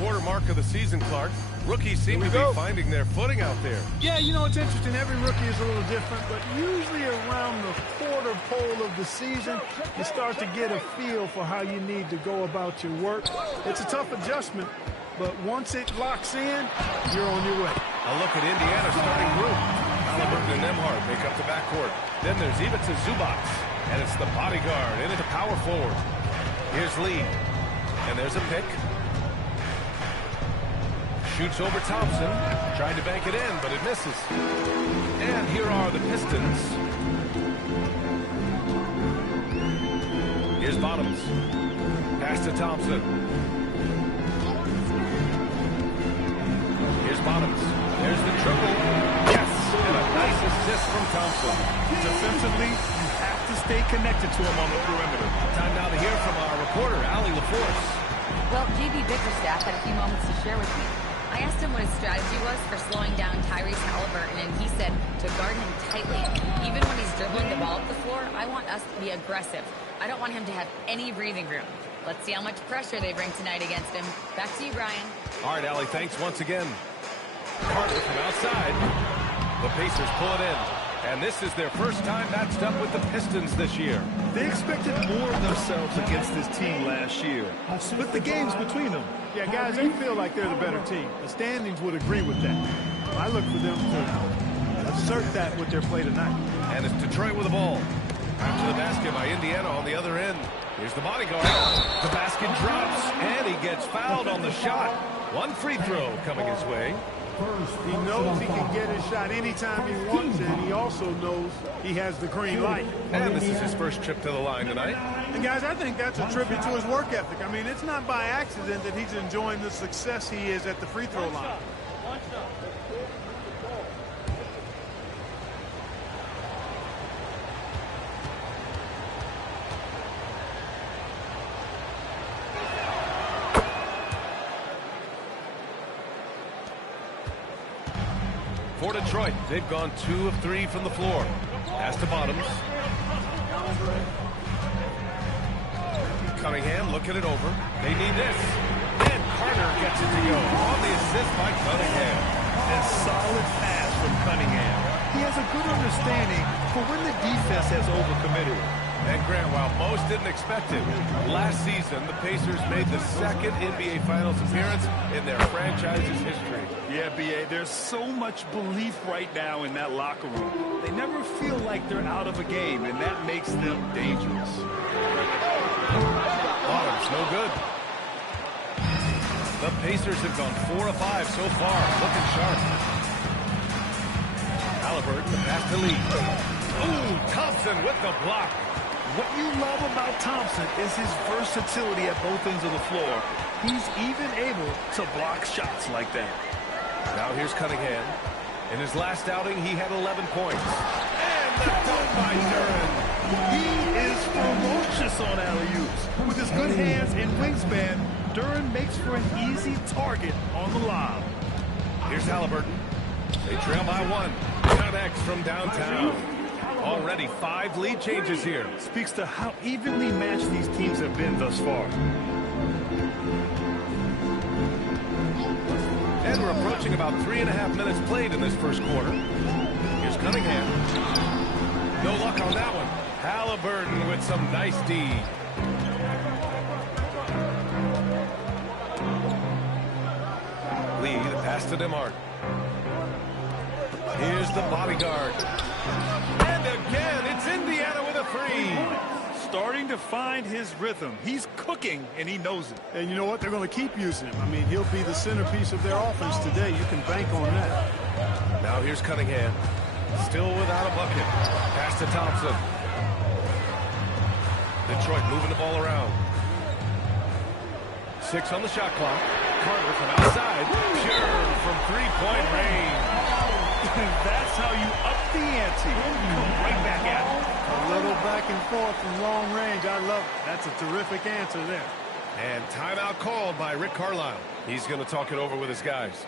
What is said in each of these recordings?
quarter mark of the season, Clark. Rookies seem to be finding their footing out there. Yeah, you know, it's interesting. Every rookie is a little different, but usually around the quarter pole of the season, you start to get a feel for how you need to go about your work. It's a tough adjustment, but once it locks in, you're on your way. A look at Indiana's starting group. Halliburton and Nembhard make up the backcourt. Then there's Ivica Zubac, and it's the bodyguard and it's a power forward. Here's Lee, and there's a pick. Shoots over Thompson, trying to bank it in, but it misses. And here are the Pistons. Here's Bottoms. Pass to Thompson. Here's Bottoms. There's the triple. Yes! And a nice assist from Thompson. Defensively, you have to stay connected to him on the perimeter. Time now to hear from our reporter, Allie LaForce. Well, JB Bickerstaff had a few moments to share with me. I asked him what his strategy was for slowing down Tyrese Halliburton, and he said to guard him tightly. Even when he's dribbling the ball up the floor, I want us to be aggressive. I don't want him to have any breathing room. Let's see how much pressure they bring tonight against him. Back to you, Brian. All right, Allie, thanks once again. Carter from outside. The Pacers pull it in. And this is their first time matched up with the Pistons this year. They expected more of themselves against this team last year. Split the games between them. Yeah, guys, they feel like they're the better team. The standings would agree with that. I look for them to assert that with their play tonight. And it's Detroit with the ball. After the basket by Indiana on the other end. Here's the bodyguard. The basket drops, and he gets fouled on the shot. One free throw coming his way. He knows he can get his shot anytime he wants, and he also knows he has the green light. And this is his first trip to the line tonight. And guys, I think that's a tribute to his work ethic. I mean, it's not by accident that he's enjoying the success he is at the free throw line. For Detroit, they've gone 2 of 3 from the floor. Pass to Bottoms. Cunningham looking it over. They need this. And Carter gets it to go. On the assist by Cunningham. And solid pass from Cunningham. He has a good understanding for when the defense has overcommitted. And Grant, while most didn't expect it, last season the Pacers made the second NBA Finals appearance in their franchise's history. Yeah, B.A., there's so much belief right now in that locker room. They never feel like they're out of a game, and that makes them dangerous. Bottoms, no good. The Pacers have gone 4 of 5 so far, looking sharp. Halliburton, the pass to Lee. Ooh, Thompson with the block. What you love about Thompson is his versatility at both ends of the floor. He's even able to block shots like that. Now here's Cunningham. In his last outing, he had 11 points. And the dunk by Duren. He is ferocious on alley-oops. With his good hands and wingspan, Duren makes for an easy target on the lob. Here's Halliburton. They trail by 1. Connects from downtown. Already 5 lead changes here. Speaks to how evenly matched these teams have been thus far. And we're approaching about 3.5 minutes played in this first quarter. Here's Cunningham. No luck on that one. Halliburton with some nice D. Lee, the pass to Nembhard. Here's the bodyguard. And again, it's Indiana with a 3. Starting to find his rhythm. He's cooking, and he knows it. And you know what? They're going to keep using him. I mean, he'll be the centerpiece of their offense today. You can bank on that. Now here's Cunningham. Still without a bucket. Pass to Thompson. Detroit moving the ball around. 6 on the shot clock. Carter from outside. Pure from three-point range. That's how you up the ante. Come right back at it. A little back and forth from long range. I love it. That's a terrific answer there. And timeout called by Rick Carlisle. He's going to talk it over with his guys.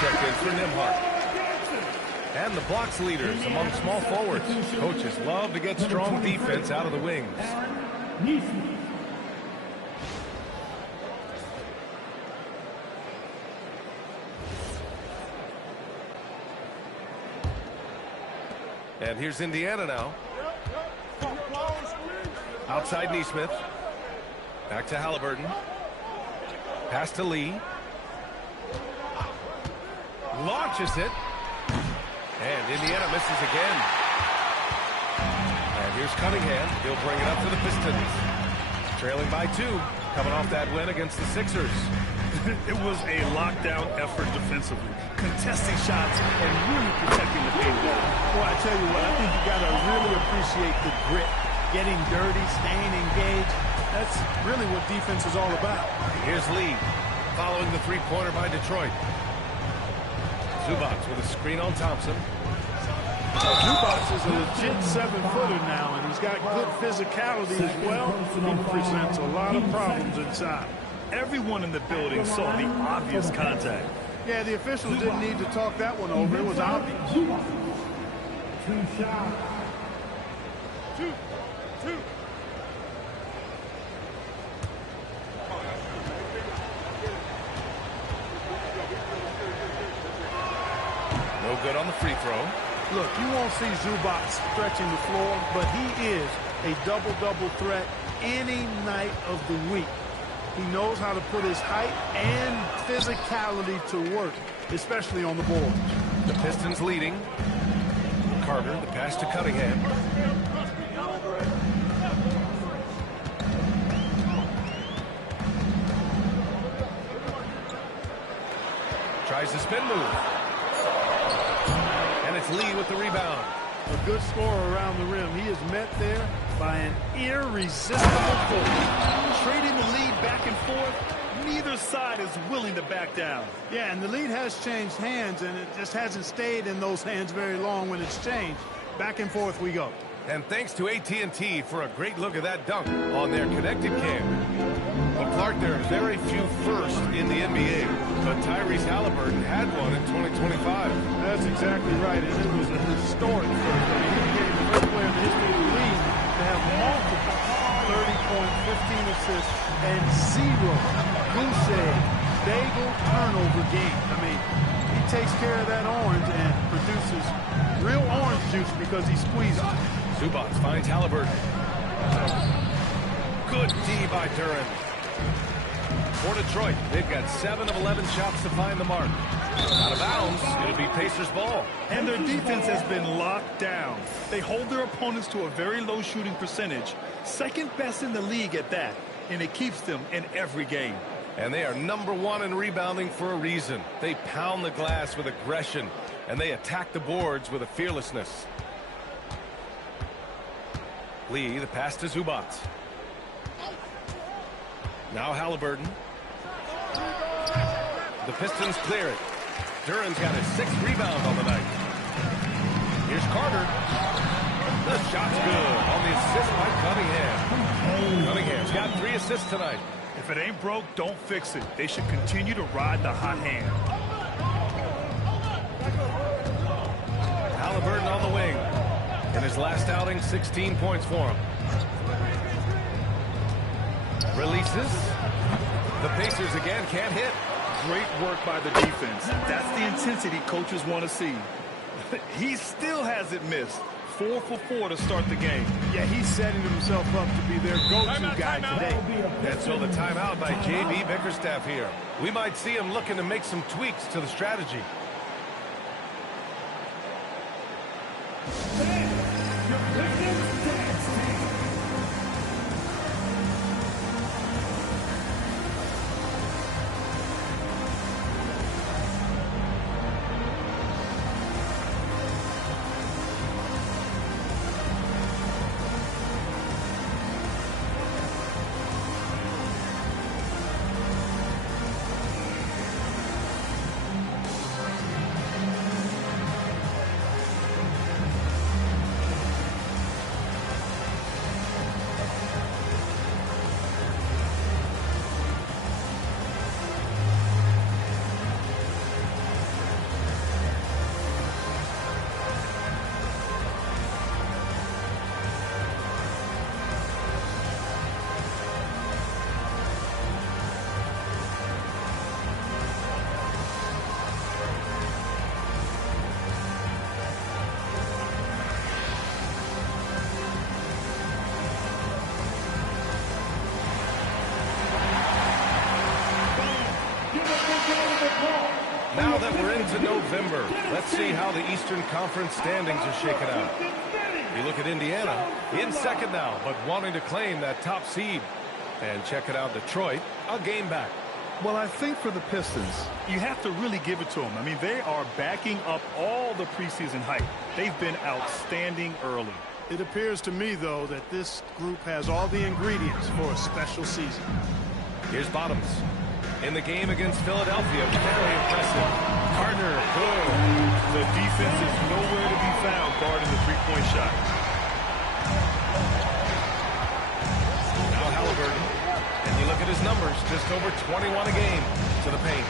Checked in for Nembhard. And the blocks leaders among small forwards. Coaches love to get strong defense out of the wings. And here's Indiana now. Outside Neesmith. Back to Halliburton. Pass to Lee. Launches it. And Indiana misses again. And here's Cunningham. He'll bring it up for the Pistons. Trailing by 2. Coming off that win against the Sixers. It was a lockdown effort defensively. Contesting shots and really protecting the paint down. Well, I tell you what, I think you got to really appreciate the grit. Getting dirty, staying engaged. That's really what defense is all about. Here's Lee. Following the three-pointer by Detroit. Zubac with a screen on Thompson. Zubac is a legit 7-footer now, and he's got good physicality as well. He presents a lot of problems inside. Everyone in the building saw the obvious contact. Yeah, the officials didn't need to talk that one over. It was obvious. Two shots. Two. No good on the free throw. Look, you won't see Zubac stretching the floor, but he is a double-double threat any night of the week. He knows how to put his height and physicality to work, especially on the boards. The Pistons leading. Carter, the pass to Cunningham. Tries the spin move. And it's Lee with the rebound. A good scorer around the rim. He is met there by an irresistible force. Trading the lead back and forth, neither side is willing to back down. Yeah, and the lead has changed hands, and it just hasn't stayed in those hands very long when it's changed. Back and forth we go. And thanks to AT&T for a great look at that dunk on their connected cam. Well, Clark, there are very few firsts in the NBA, but Tyrese Halliburton had one in 2025. That's exactly right, and it was a historic first. I mean, he became the first player in the history of the league to have multiple 30-point, 15 assists, and 0 goose egg, bagel turnover games. I mean, he takes care of that orange and produces real orange juice because he squeezes it. Zubac finds Halliburton. Good D by Duren. For Detroit, they've got 7 of 11 shots to find the mark. Out of bounds, it'll be Pacers ball. And their defense has been locked down. They hold their opponents to a very low shooting percentage. Second best in the league at that. And it keeps them in every game. And they are #1 in rebounding for a reason. They pound the glass with aggression, and they attack the boards with a fearlessness. Lee, the pass to Zubac. Now Halliburton. The Pistons clear it. Duren's got his 6th rebound on the night. Here's Carter. The shot's good on the assist by Cunningham. Cunningham's got 3 assists tonight. If it ain't broke, don't fix it. They should continue to ride the hot hand. Halliburton on the wing. In his last outing, 16 points for him. Releases. The Pacers again can't hit. Great work by the defense. That's the intensity coaches want to see. He still hasn't missed. 4 for 4 to start the game. Yeah, he's setting himself up to be their go-to guy today. And so the timeout by J.B. Bickerstaff here. We might see him looking to make some tweaks to the strategy. Now that we're into November, let's see how the Eastern Conference standings are shaken out. You look at Indiana, in second now, but wanting to claim that top seed. And check it out, Detroit, a game back. Well, I think for the Pistons, you have to really give it to them. I mean, they are backing up all the preseason hype. They've been outstanding early. It appears to me, though, that this group has all the ingredients for a special season. Here's Bottoms. In the game against Philadelphia, very impressive. Carter, good. The defense is nowhere to be found guarding the three-point shot. Now Halliburton. And you look at his numbers, just over 21 a game to the paint.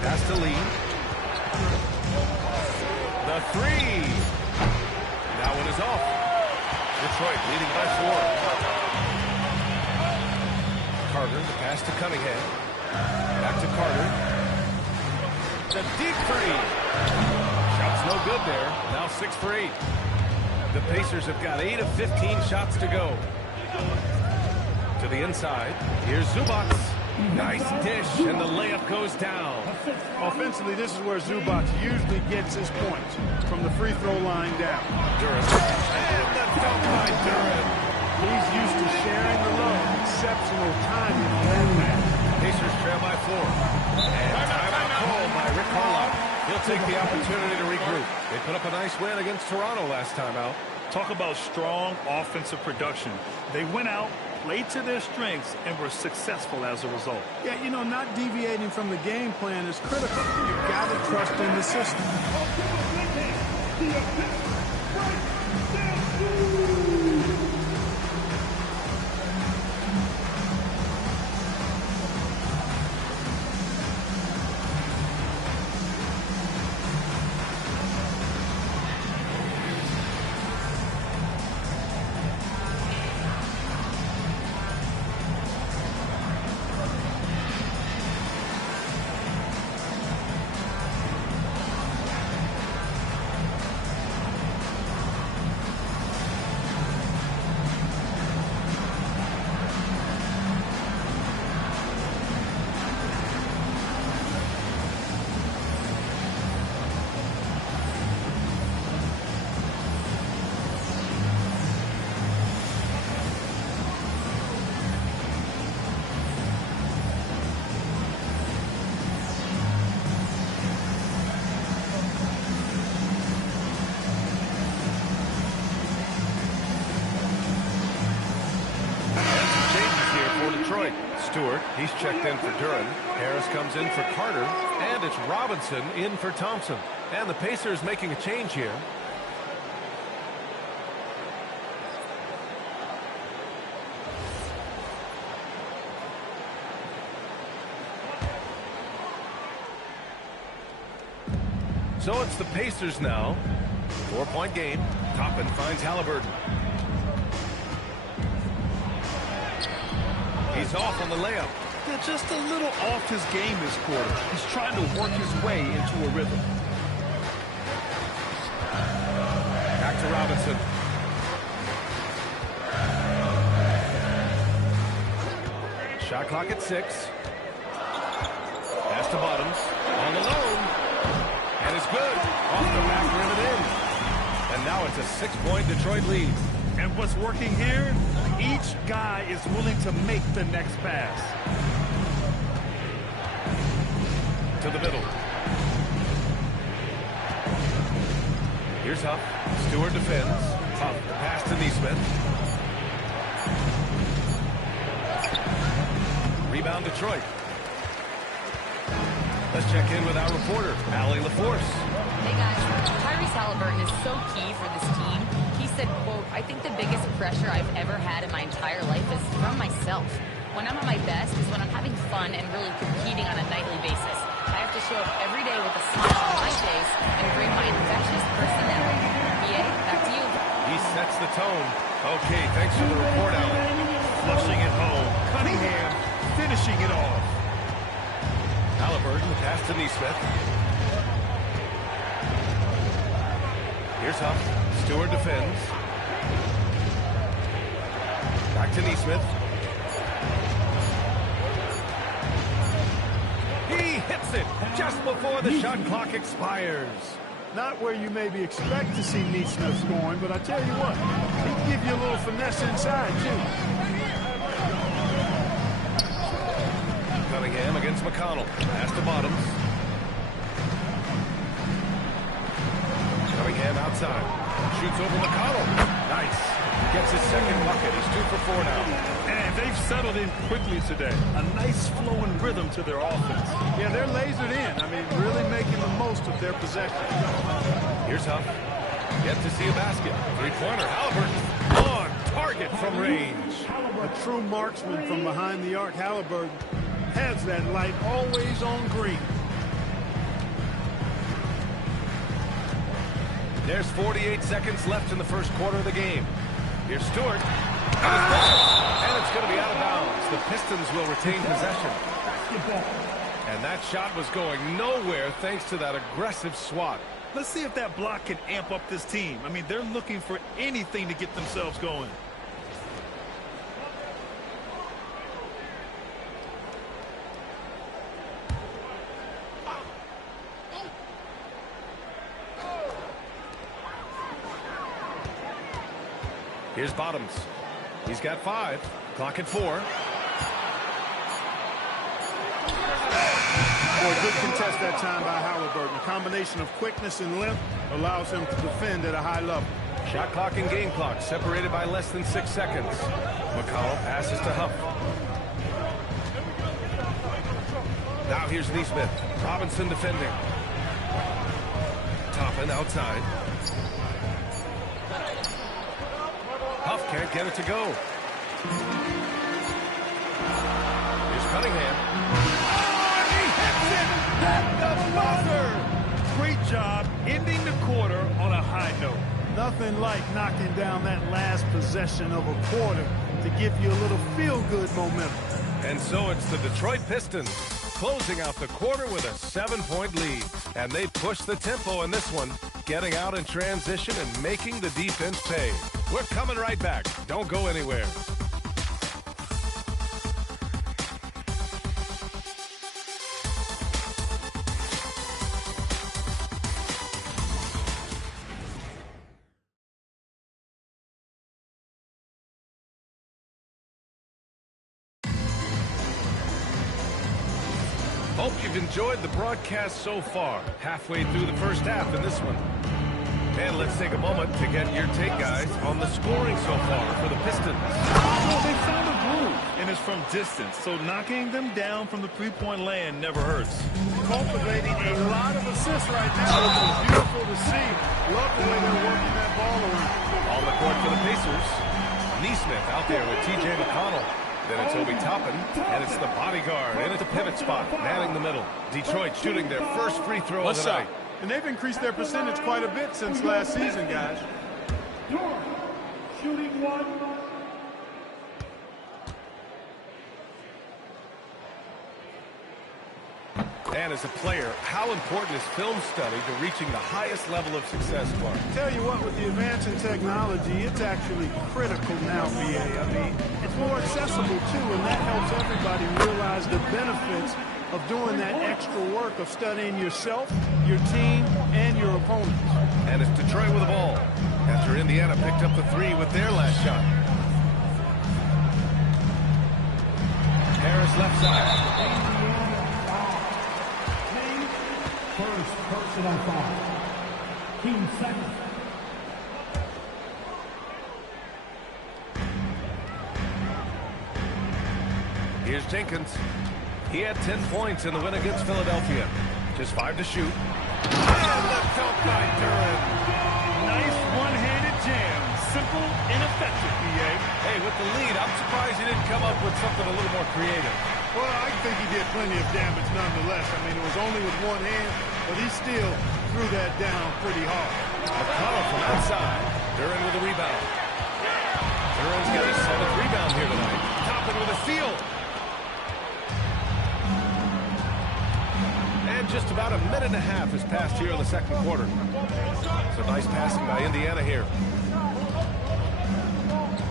Pass to Lee. The three. That one is off. Detroit leading by 4. Carter, the pass to Cunningham. Back to Carter. The deep three. Shot's no good there. Now 6 for 8. The Pacers have got 8 of 15 shots to go. To the inside. Here's Zubac. Nice dish, and the layup goes down. Offensively, this is where Zubac usually gets his points, from the free throw line down. Duren. And the dunk by Duren. He's used to sharing the load. Exceptional timing on that match. Pacers trail by 4. And timeout called by Rick Carlisle. He'll take the opportunity to regroup. They put up a nice win against Toronto last time out. Talk about strong offensive production. They went out, played to their strengths, and were successful as a result. Yeah, you know, not deviating from the game plan is critical. You've got to trust in the system. Stewart, he's checked in for Duren. Harris comes in for Carter, and it's Robinson in for Thompson. And the Pacers making a change here. So it's the Pacers now. 4-point game. Toppin finds Halliburton. He's off on the layup. Yeah, just a little off his game this quarter. He's trying to work his way into a rhythm. Robinson. Shot clock at 6. Pass to Bottoms. All alone. And it's good. Off the back rim and in. And now it's a 6-point Detroit lead. And what's working here? Each guy is willing to make the next pass. To the middle. Here's Huff. Stewart defends. Huff, the pass to Neesmith. Rebound Detroit. Let's check in with our reporter, Allie LaForce. Hey guys, Tyrese Halliburton is so key for this team. He said, quote, "I think the biggest pressure I've ever had in my entire life is from myself. When I'm at my best is when I'm having fun and really competing on a nightly basis. I have to show up every day with a smile on my face and bring my infectious personality." BA, back to you. He sets the tone. Okay, thanks for the report, Allie. Flushing it home. Cunningham finishing it off. Halliburton, the pass to Neesmith. Here's Huff. Stewart defends. Back to Neesmith. He hits it just before the shot clock expires. Not where you maybe expect to see Neesmith scoring, but I tell you what, he can give you a little finesse inside, too. Cunningham against McConnell. Pass to Bottoms. Cunningham outside. Shoots over McConnell. Nice. Gets his second bucket. He's 2 for 4 now. And they've settled in quickly today. A nice flowing rhythm to their offense. Yeah, they're lasered in. I mean, really making the most of their possession. Here's Huff. Yet to see a basket. Three-pointer. Halliburton on target from range. A true marksman from behind the arc. Halliburton has that light always on green. There's 48 seconds left in the first quarter of the game. Here's Stewart. And it's going to be out of bounds. The Pistons will retain possession. And that shot was going nowhere thanks to that aggressive swat. Let's see if that block can amp up this team. I mean, they're looking for anything to get themselves going. Here's Bottoms. He's got 5. Clock at 4. Boy, good contest that time by Halliburton. A combination of quickness and length allows him to defend at a high level. Shot clock and game clock separated by less than 6 seconds. McConnell passes to Huff. Now here's Neesmith. Robinson defending. Toppin outside. Huff can't get it to go. Here's Cunningham. Oh, he hits it at the buzzer. Great job ending the quarter on a high note. Nothing like knocking down that last possession of a quarter to give you a little feel-good momentum. And so it's the Detroit Pistons closing out the quarter with a 7-point lead. And they push the tempo in this one, getting out in transition and making the defense pay. We're coming right back. Don't go anywhere. Hope you've enjoyed the broadcast so far. Halfway through the first half in this one. And let's take a moment to get your take, guys, on the scoring so far for the Pistons. Well, they found a groove, and it's from distance, so knocking them down from the three-point land never hurts. Cultivating a lot of assists right now, which is beautiful to see. Love the way they're working that ball around. On the court for the Pacers, Neesmith out there with T.J. McConnell. Then it's Obi Toppin, and it's the bodyguard in at the pivot spot, manning the middle. Detroit shooting their first free throw of the night. And they've increased their percentage quite a bit since last season, guys. Shooting one. And as a player, how important is film study to reaching the highest level of success, Clark? Tell you what, with the advance in technology, it's actually critical now, VA. I mean, it's more accessible, too, and that helps everybody realize the benefits of doing that extra work of studying yourself, your team, and your opponents. And it's Detroit with the ball after Indiana picked up the 3 with their last shot. Harris left side. First personal foul. Team second. Here's Jenkins. He had 10 points in the win against Philadelphia. Just 5 to shoot. And the dunk by Duren. Nice one-handed jam. Simple and effective, PA. Hey, with the lead, I'm surprised he didn't come up with something a little more creative. Well, I think he did plenty of damage nonetheless. I mean, it was only with one hand, but he still threw that down pretty hard. McConnell from outside. Duren with the rebound. Duren's got his 7th rebound here tonight. Toppin with a steal. And just about a minute and a half has passed here in the second quarter. So nice passing by Indiana here.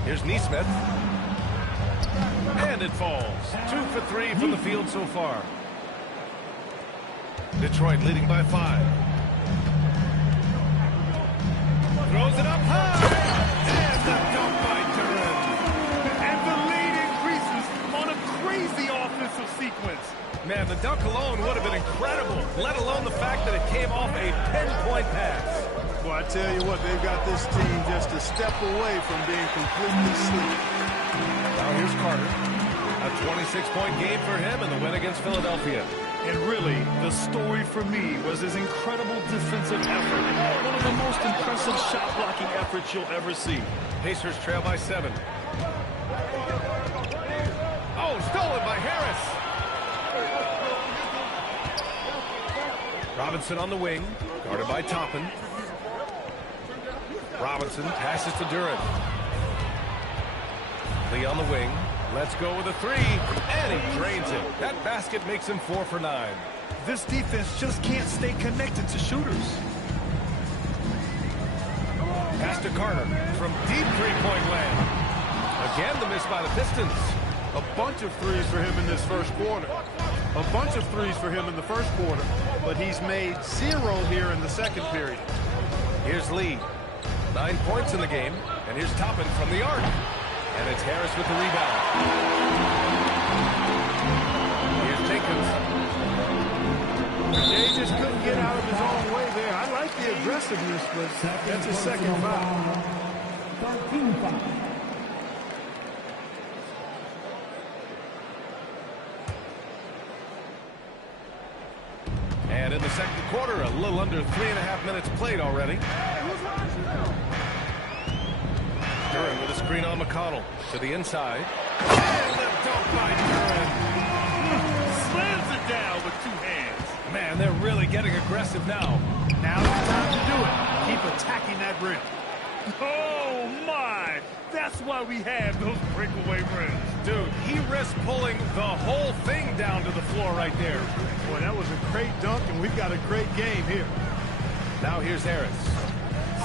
Here's Nesmith. And it falls. 2 for 3 from the field so far. Detroit leading by 5. Throws it up high. And the dunk by Duren. And the lead increases on a crazy offensive sequence. Man, the dunk alone would have been incredible, let alone the fact that it came off a pinpoint pass. Well, I tell you what, they've got this team just a step away from being completely sleep. Now here's Carter. A 26-point game for him in the win against Philadelphia. And really, the story for me was his incredible defensive effort. One of the most impressive shot-blocking efforts you'll ever see. Pacers trail by 7. Oh, stolen by Harris. Robinson on the wing, guarded by Toppin. Robinson passes to Duren. Lee on the wing. Let's go with a 3. And he drains it. That basket makes him 4 for 9. This defense just can't stay connected to shooters. Pass to Carter from deep three-point land. Again, the miss by the Pistons. A bunch of threes for him in this first quarter. A bunch of threes for him in the first quarter. But he's made 0 here in the second period. Here's Lee. 9 points in the game. And here's Toppin from the arc. And it's Harris with the rebound. Here's Jenkins. They just couldn't get out of his own way there. I like the aggressiveness, but that's a second foul. 13 foul. And in the second quarter, a little under 3.5 minutes played already. Duren with a screen on McConnell to the inside. And the dunk by Duren. Slams it down with 2 hands. Man, they're really getting aggressive now. Now's the time to do it. Keep attacking that rim. Oh, my. That's why we have those breakaway rims. Dude, he risked pulling the whole thing down to the floor right there. Boy, that was a great dunk, and we've got a great game here. Now here's Harris.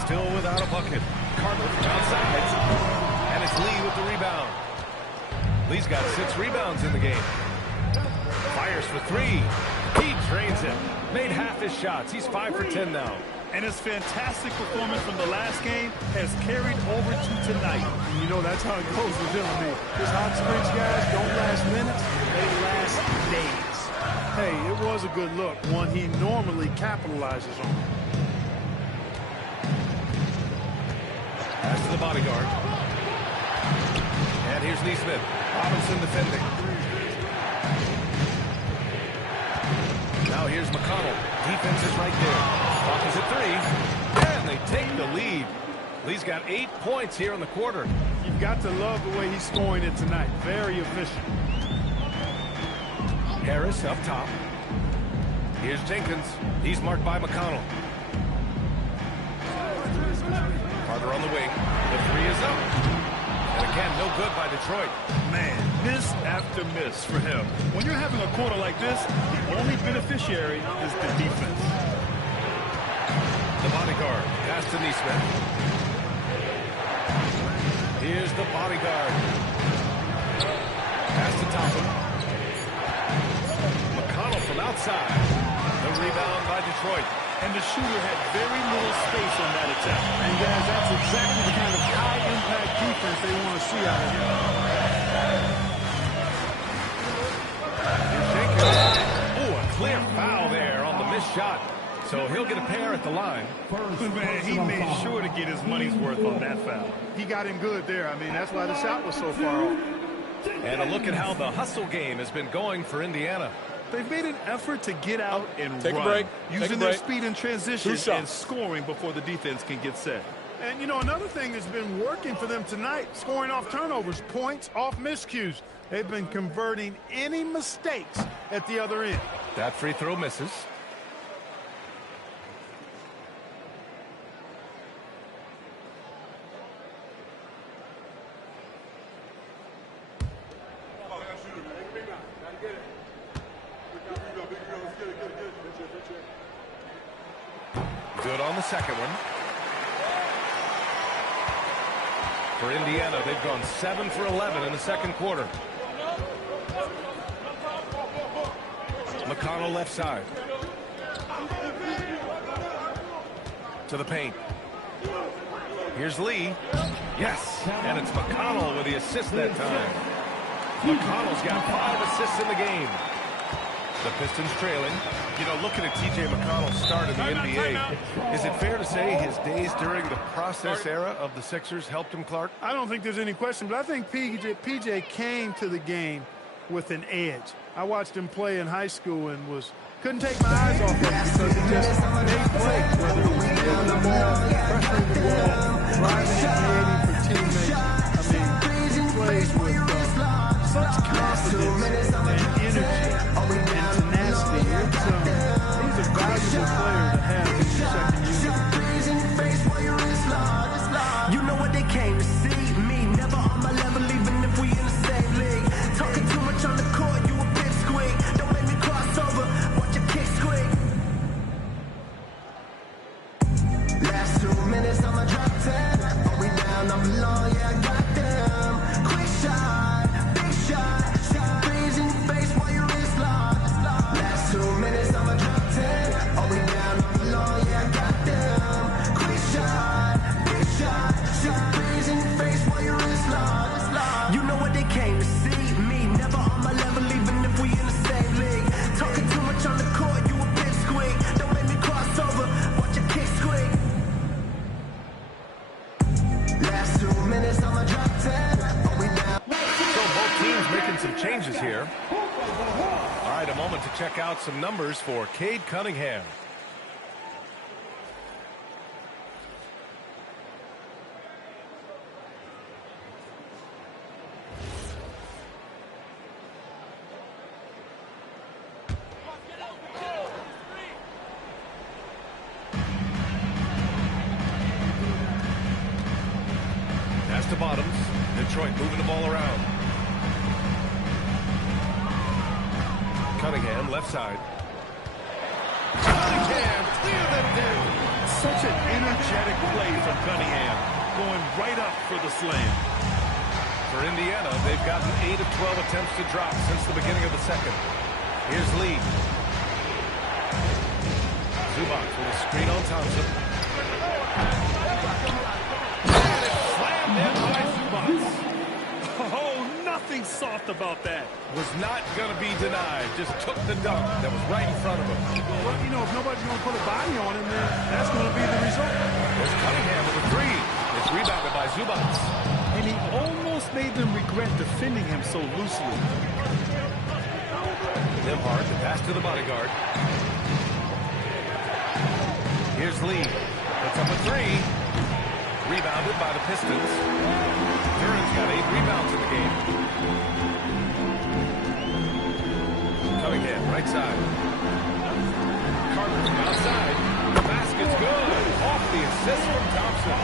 Still without a bucket. Carter from outside. And it's Lee with the rebound. Lee's got 6 rebounds in the game. Fires for 3. He drains it. Made half his shots. He's 5 for 10 now. And his fantastic performance from the last game has carried over to tonight. And you know, that's how it goes with him. I mean, his hot streaks, guys, don't last minutes. They last days. Hey, it was a good look. One he normally capitalizes on. Pass to the bodyguard. And here's Nesmith. Robinson defending. Now here's McConnell. Defense is right there. Clock is at 3. And they take the lead. Lee's got 8 points here in the quarter. You've got to love the way he's scoring it tonight. Very efficient. Harris up top. Here's Jenkins. He's marked by McConnell. Carter on the wing. The 3 is up. And again, no good by Detroit. Man, Miss after miss for him. When you're having a quarter like this, the only beneficiary is the defense. The bodyguard, pass to Neesmith. Here's the bodyguard. Pass to Toppin. McConnell from outside. The rebound by Detroit. And the shooter had very little space on that attempt. And guys, that's exactly the kind of high-impact defense they want to see out of him. Oh, a clear foul there on the missed shot. So he'll get a pair at the line. Man, he made sure to get his money's worth on that foul. He got him good there. I mean, that's why the shot was so far off. And a look at how the hustle game has been going for Indiana. They've made an effort to get out and Take a run, break. using their speed in transition Two shots. and scoring before the defense can get set. And, you know, another thing that's been working for them tonight, scoring off turnovers, points off miscues. They've been converting any mistakes at the other end. That free throw misses. Good on the second one. For Indiana, they've gone 7 for 11 in the second quarter. McConnell left side. To the paint. Here's Lee. Yes, and it's McConnell with the assist that time. McConnell's got 5 assists in the game. The Pistons trailing. You know, looking at T.J. McConnell's start in the NBA, is it fair to say his days during the process era of the Sixers helped him, Clark? I don't think there's any question, but I think PJ came to the game with an edge. I watched him play in high school and couldn't take my eyes off him because he just made plays, whether it was stealing the ball, pressuring the ball, driving and creating for teammates. I mean, he plays with such confidence and energy and tenacity. He's a valuable player to have in your second unit. You know what they came to see? Me, never on my level, even if we in the same league. Talking too much on the court, you a big squeak. Don't make me cross over, watch your kick squeak. Last 2 minutes, I'ma drop 10. Are we down, I'm alone, yeah, I got them. Quick shot, big shot, freezing face while your wrist locked. Last 2 minutes, I'ma drop 10. Are we down, I'm alone, yeah, I got them. Quick shot, big shot, freezing face while your wrist locked. You know what they came to see? Me, never on my level, even if we in the same league. Talking too much on the court, you a big squeak. Don't make me cross over, watch your kick squeak. Last 2 minutes, I'ma drop 10. Are we down? So both teams making some changes here. All right, a moment to check out some numbers for Cade Cunningham. Pass to Bottoms. Detroit moving the ball around. Cunningham, left side. Cunningham, clear them down. Such an energetic play from Cunningham, going right up for the slam. For Indiana, they've gotten 8 of 12 attempts to drop since the beginning of the second. Here's Lee. Zubac with a screen on Thompson. And it's slammed in by Zubac. Oh, nothing soft about that. Was not going to be denied. Just took the dunk that was right in front of him. Well, you know, if nobody's going to put a body on him, then that's going to be the result. There's Cunningham with a 3. It's rebounded by Zubac. And he almost made them regret defending him so loosely. Nembhard, the pass to the bodyguard. Here's Lee. Puts up a 3. Rebounded by the Pistons. Duran's got 8 rebounds in the game. Cunningham, right side. Carter from outside. The basket's good. Off the assist from Thompson.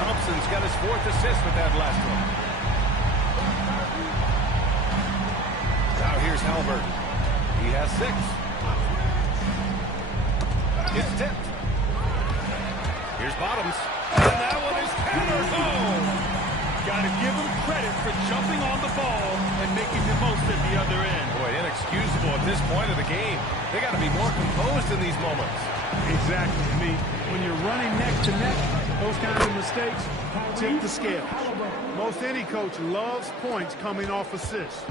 Thompson's got his 4th assist with that last one. Halliburton. He has 6. It's tipped. Here's Bottoms. And that one is hammered home. Got to give him credit for jumping on the ball and making the most at the other end. Boy, inexcusable at this point of the game. They got to be more composed in these moments. Exactly. I mean, when you're running neck to neck, those kinds of mistakes tip the scale. Most any coach loves points coming off assists.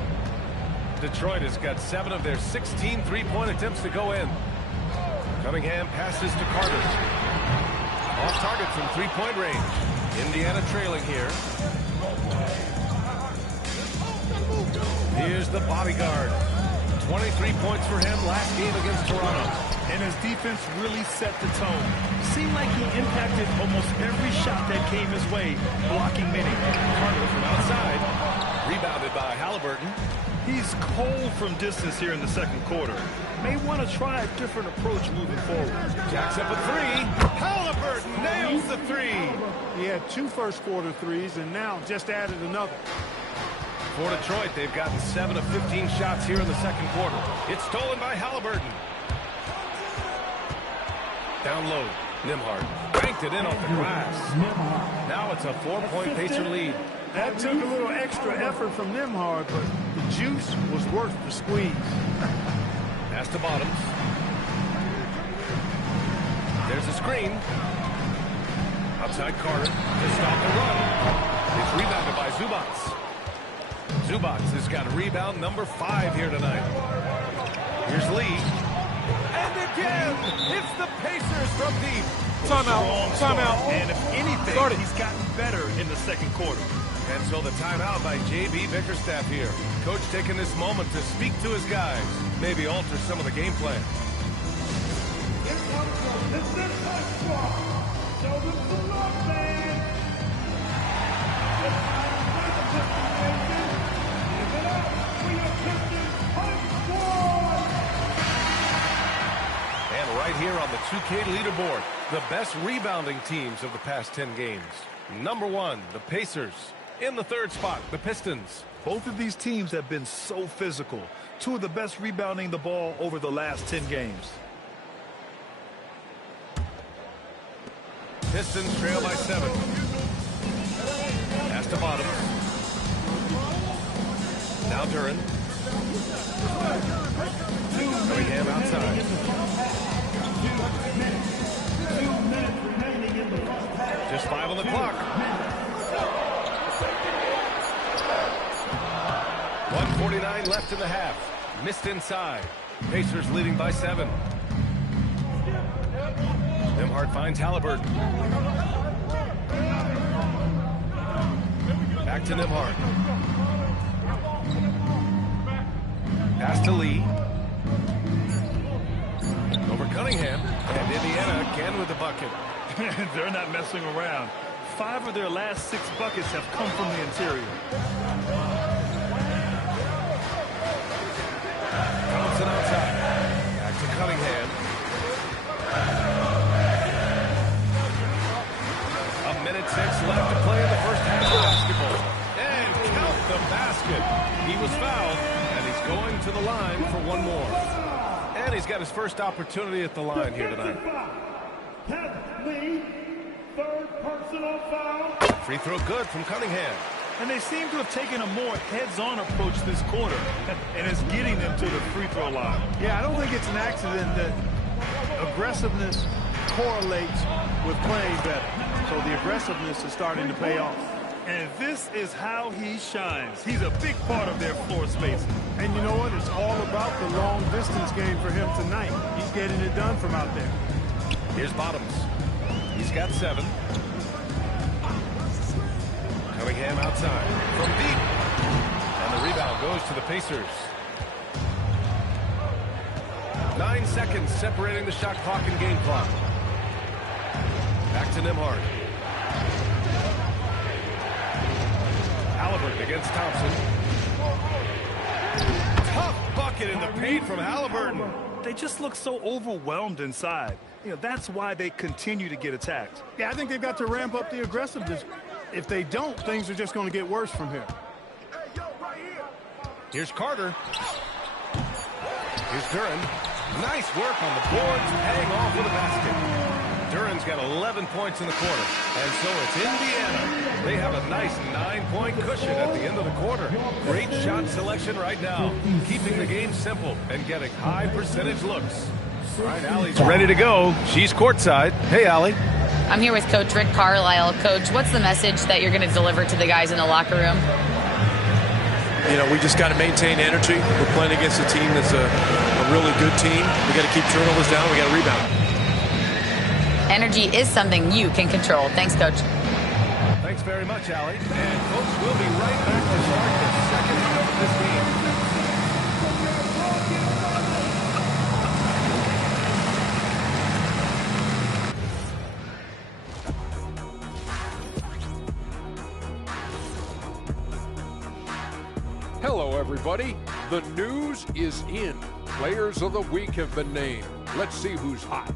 Detroit has got 7 of their 16 three-point attempts to go in. Cunningham passes to Carter. Off target from three-point range. Indiana trailing here. Here's the bodyguard. 23 points for him last game against Toronto. And his defense really set the tone. Seemed like he impacted almost every shot that came his way, blocking many. Carter from outside. Rebounded by Halliburton. He's cold from distance here in the second quarter. May want to try a different approach moving forward. Jacks up a 3. Halliburton nails the 3. He had 2 first-quarter threes and now just added another. For Detroit, they've gotten 7 of 15 shots here in the second quarter. It's stolen by Halliburton. Down low, Nembhard banked it in off the glass. Now it's a 4-point Pacer lead. That took a little extra effort from Nembhard, but the juice was worth the squeeze. Pass to Bottoms. There's a screen. Outside Carter to stop the run. It's rebounded by Zubats. Zubats has got rebound number 5 here tonight. Here's Lee. And again, it's the Pacers from deep. Timeout. And if anything, he's gotten better in the second quarter. And so the timeout by J.B. Bickerstaff here. Coach taking this moment to speak to his guys. Maybe alter some of the game plan. Here comes the Pistons squad. Show them some love, man. It's time to play the Pistons, baby. Give it up for your Pistons Punch Squad. And right here on the 2K leaderboard, the best rebounding teams of the past 10 games. Number 1, the Pacers. In the 3rd spot, the Pistons. Both of these teams have been so physical. 2 of the best rebounding the ball over the last 10 games. Pistons trail by 7. Pass to Bottoms. Now Duren. Cunningham outside. 2 minutes remaining in the first half. Just 5 on the clock. 1:49 left in the half. Missed inside. Pacers leading by 7. Nembhard finds Halliburton. Back to Nembhard. Pass to Lee. Over Cunningham. And Indiana again with the bucket. They're not messing around. 5 of their last 6 buckets have come from the interior. Thompson outside. Back to Cunningham. A minute 6 left to play in the first half of basketball. And count the basket. He was fouled, and he's going to the line for 1 more. And he's got his first opportunity at the line here tonight. Kevin Lee, 3rd personal foul. Free throw good from Cunningham. And they seem to have taken a more heads-on approach this quarter, and it's getting them to the free throw line. Yeah, I don't think it's an accident that aggressiveness correlates with playing better. So the aggressiveness is starting to pay off. And this is how he shines. He's a big part of their floor spacing. And you know what? It's all about the long distance game for him tonight. He's getting it done from out there. Here's Bottoms. He's got 7. Cunningham outside from deep. And the rebound goes to the Pacers. 9 seconds separating the shot clock and game clock. Back to Nembhard. Halliburton against Thompson. Tough bucket in the paint from Halliburton. They just look so overwhelmed inside. You know, that's why they continue to get attacked. Yeah, I think they've got to ramp up the aggressiveness. If they don't, things are just going to get worse from here. Here's Carter. Here's Duren. Nice work on the boards, paying off with a basket. Duren's got 11 points in the quarter. And so it's Indiana. They have a nice 9-point cushion at the end of the quarter. Great shot selection right now. Keeping the game simple and getting high percentage looks. All right, Allie's ready to go. She's courtside. Hey, Allie. I'm here with Coach Rick Carlisle. Coach, what's the message that you're going to deliver to the guys in the locker room? You know, we just got to maintain energy. We're playing against a team that's a really good team. We got to keep turnovers down. We got to rebound. Energy is something you can control. Thanks, Coach. Thanks very much, Allie. And, folks, we'll be right back to start the second half of this game. Hello, everybody. The news is in. Players of the week have been named. Let's see who's hot.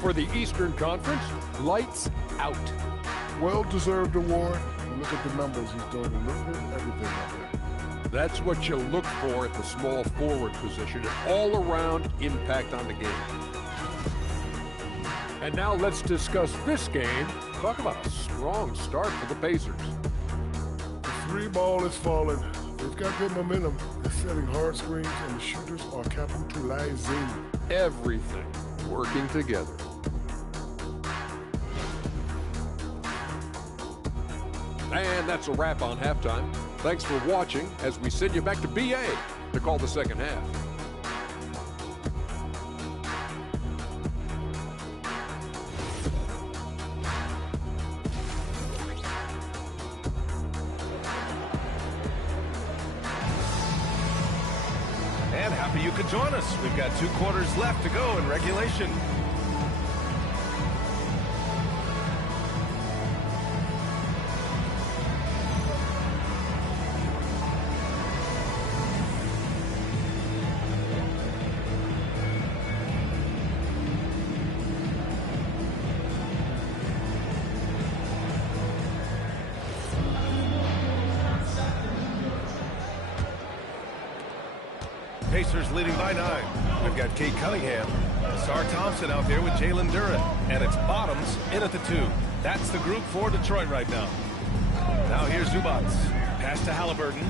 For the Eastern Conference, lights out. Well-deserved award. Look at the numbers. He's doing a little bit of everything out there. That's what you look for at the small forward position. An all-around impact on the game. And now let's discuss this game. Talk about a strong start for the Pacers. The three ball is falling. They've got good momentum. They're setting hard screens, and the shooters are capitalizing. Everything working together. And that's a wrap on halftime. Thanks for watching as we send you back to BA to call the second half. And happy you could join us. We've got 2 quarters left to go in regulation. Pacers leading by 9. We've got Kate Cunningham, Sar Thompson out there with Jalen Duren, and it's Bottoms in at the 2. That's the group for Detroit right now. Now here's Zubats. Pass to Halliburton.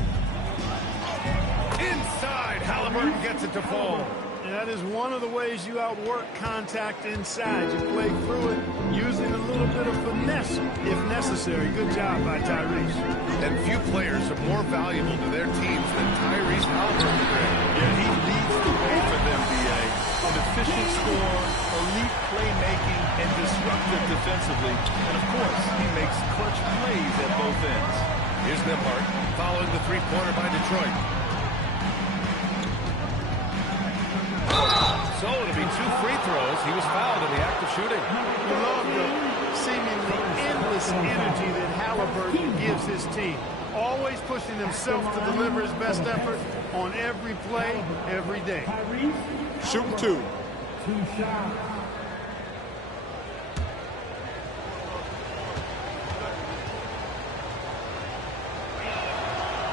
Inside, Halliburton gets it to fall. And that is one of the ways you outwork contact inside. You play through it using a little bit of finesse if necessary. Good job by Tyrese. And few players are more valuable to their teams than Tyrese Halliburton. Yeah, he leads the way for them, B.A. An efficient scorer, elite playmaking, and disruptive defensively. And, of course, he makes clutch plays at both ends. Here's Nembhard following the three-pointer by Detroit. So it'll be 2 free throws. He was fouled in the act of shooting. You love the seemingly endless energy that Halliburton gives his team. Always pushing himself to deliver his best effort on every play, every day. Shooting 2.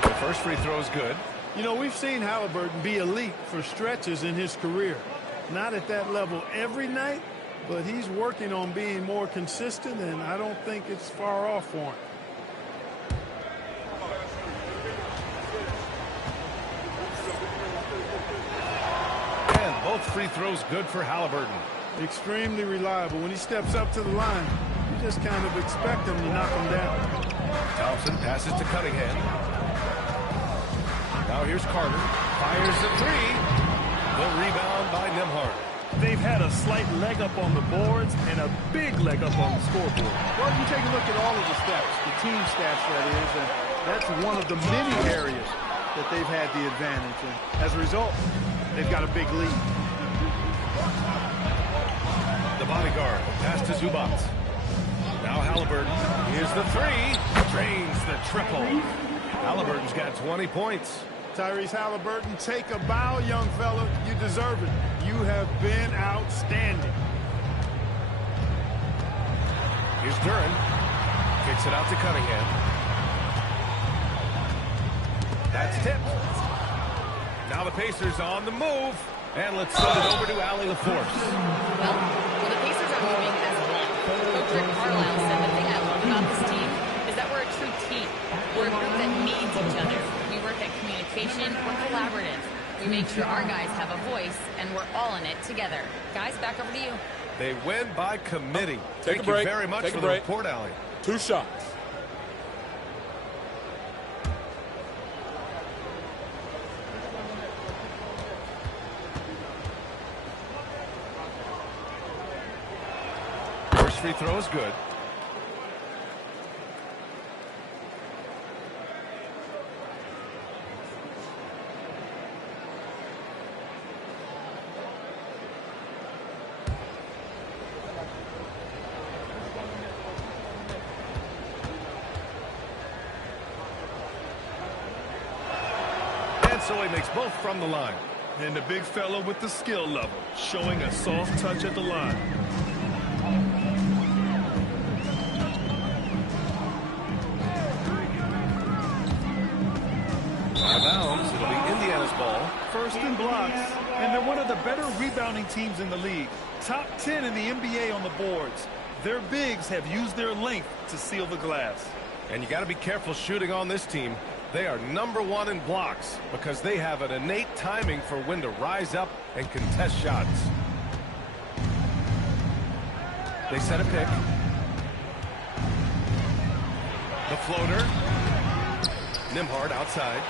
The first free throw is good. You know, we've seen Halliburton be elite for stretches in his career. Not at that level every night, but he's working on being more consistent, and I don't think it's far off for him. And both free throws good for Halliburton. Extremely reliable. When he steps up to the line, you just kind of expect him to knock him down. Thompson passes to Cunningham. Now here's Carter. Fires the 3. The rebound by Nembhard. They've had a slight leg up on the boards and a big leg up on the scoreboard. Well, you take a look at all of the stats, the team stats that is, and that's one of the many areas that they've had the advantage. And as a result, they've got a big lead. The bodyguard pass to Zubats. Now Halliburton. Here's the 3. Drains the triple. Halliburton's got 20 points. Tyrese Halliburton, take a bow, young fella. You deserve it. You have been outstanding. Here's Duren. Kicks it out to Cunningham. That's tipped. Now the Pacers on the move. And let's send it over to Allie LaForce. Well, the Pacers are moving as one. Coach Rick Carlisle said the thing I love about this team is that we're a true team. We're a group that needs each other. We work at communication. We're collaborative. We make sure our guys have a voice, and we're all in it together. Guys, back over to you. They win by committee. Take Thank a break. you very much Take for a the break. report, Allie. 2 shots. First free throw is good. And so he makes both from the line. And the big fella with the skill level, showing a soft touch at the line. Out of bounds. It'll be Indiana's ball. First in blocks, and they're one of the better rebounding teams in the league. Top 10 in the NBA on the boards. Their bigs have used their length to seal the glass. And you got to be careful shooting on this team. They are #1 in blocks because they have an innate timing for when to rise up and contest shots. They set a pick. The floater. Nembhard outside.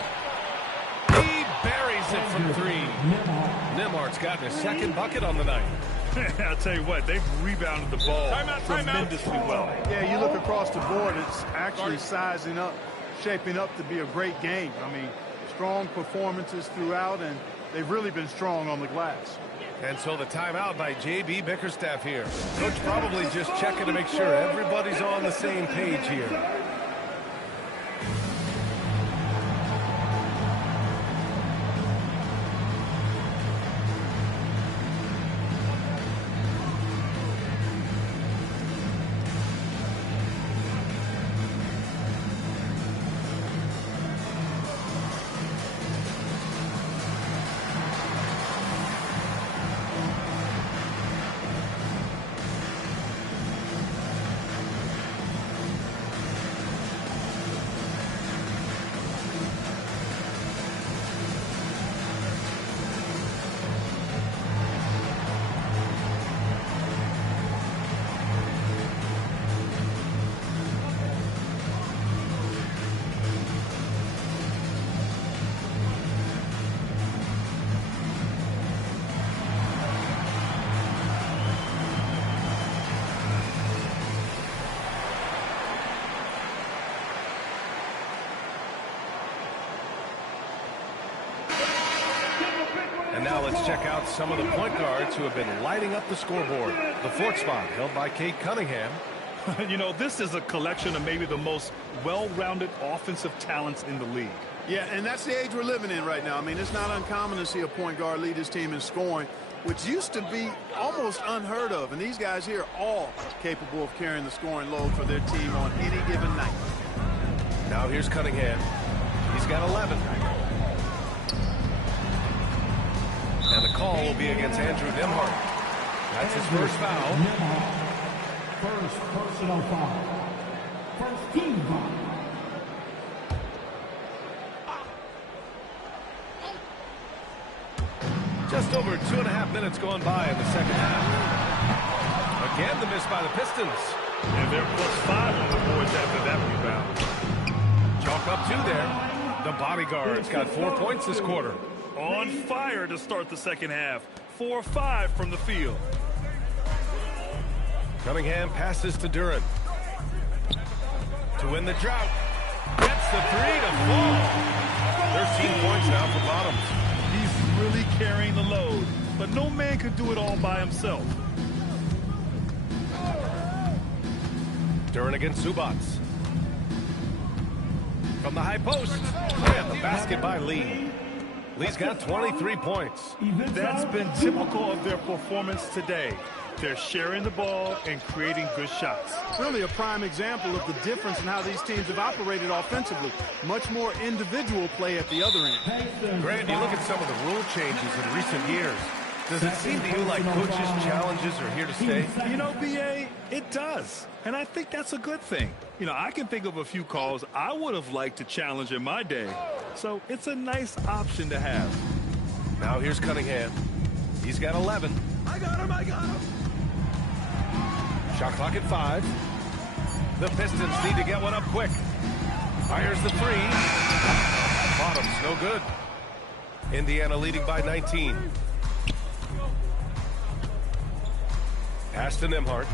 He buries it from 3. Nembhard's gotten his second bucket on the night. I'll tell you what, they've rebounded the ball tremendously well. Yeah, you look across the board, it's actually sizing up, shaping up to be a great game. I mean, strong performances throughout, and they've really been strong on the glass. And so the timeout by J.B. Bickerstaff here. Coach probably just checking to make sure everybody's on the same page here. And now let's check out some of the point guards who have been lighting up the scoreboard. The 4th spot held by Cade Cunningham. You know, this is a collection of maybe the most well-rounded offensive talents in the league. Yeah, and that's the age we're living in right now. I mean, it's not uncommon to see a point guard lead his team in scoring, which used to be almost unheard of. And these guys here are all capable of carrying the scoring load for their team on any given night. Now here's Cunningham. He's got 11. And the call will be against Andrew Nembhard. That's his first foul. First personal foul. First team foul. Just over 2.5 minutes going by in the second half. Again, the miss by the Pistons. And they're +5 on the boards after that rebound. Chalk up 2 there. The bodyguard's got 4 points this quarter. On fire to start the second half. 4-5 from the field. Cunningham passes to Duren. To win the drought. Gets the 3 to fall. 13 points now for Bottoms. He's really carrying the load, but no man could do it all by himself. Duren against Zubats. From the high post. And the basket by Lee. Lee's got 23 points. That's been typical of their performance today. They're sharing the ball and creating good shots. Really a prime example of the difference in how these teams have operated offensively. Much more individual play at the other end. Grant, you look at some of the rule changes in recent years. Does it seem to you like coaches' challenges are here to stay? You know, B.A., it does. And I think that's a good thing. You know, I can think of a few calls I would have liked to challenge in my day. So it's a nice option to have. Now here's Cunningham. He's got 11. I got him. Shot clock at 5. The Pistons need to get one up quick. Fires the 3. Bottom's no good. Indiana leading by 19. Pass to Nembhard.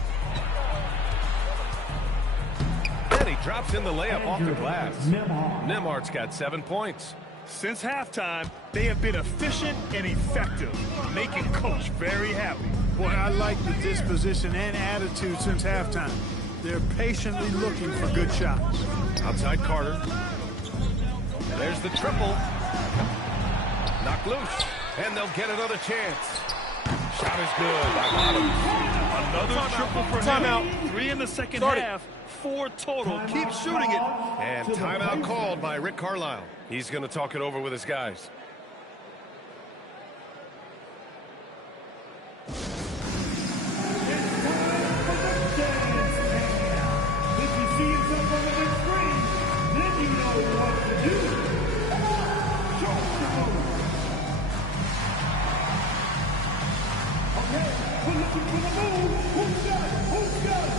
And he drops in the layup off the glass. Nembhard's got 7 points. Since halftime, they have been efficient and effective, making Coach very happy. Boy, I like the disposition and attitude since halftime. They're patiently looking for good shots. Outside Carter. There's the triple. Knocked loose. And they'll get another chance. Shot is good by Bottoms. Another triple for him. 3 in the second half. 4 total. Keep shooting it. And timeout called by Rick Carlisle. He's going to talk it over with his guys. If you see yourself on the big screen, then you know what to do. Show the move. Okay, we're looking for the move. Who's got it? Who's got it?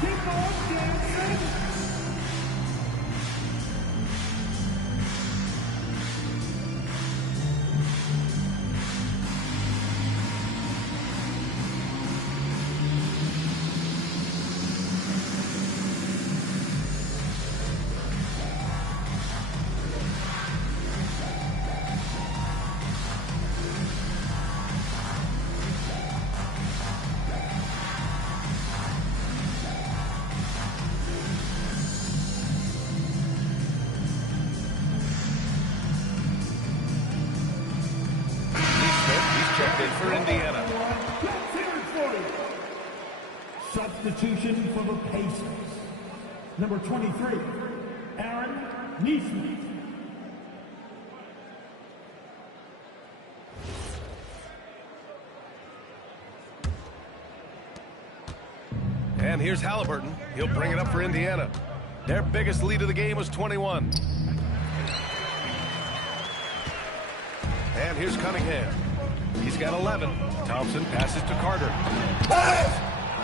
Keep on dancing. For Indiana. Substitution for the Pacers. Number 23, Aaron Nesmith. And here's Halliburton. He'll bring it up for Indiana. Their biggest lead of the game was 21. And here's Cunningham. He's got 11. Thompson passes to Carter.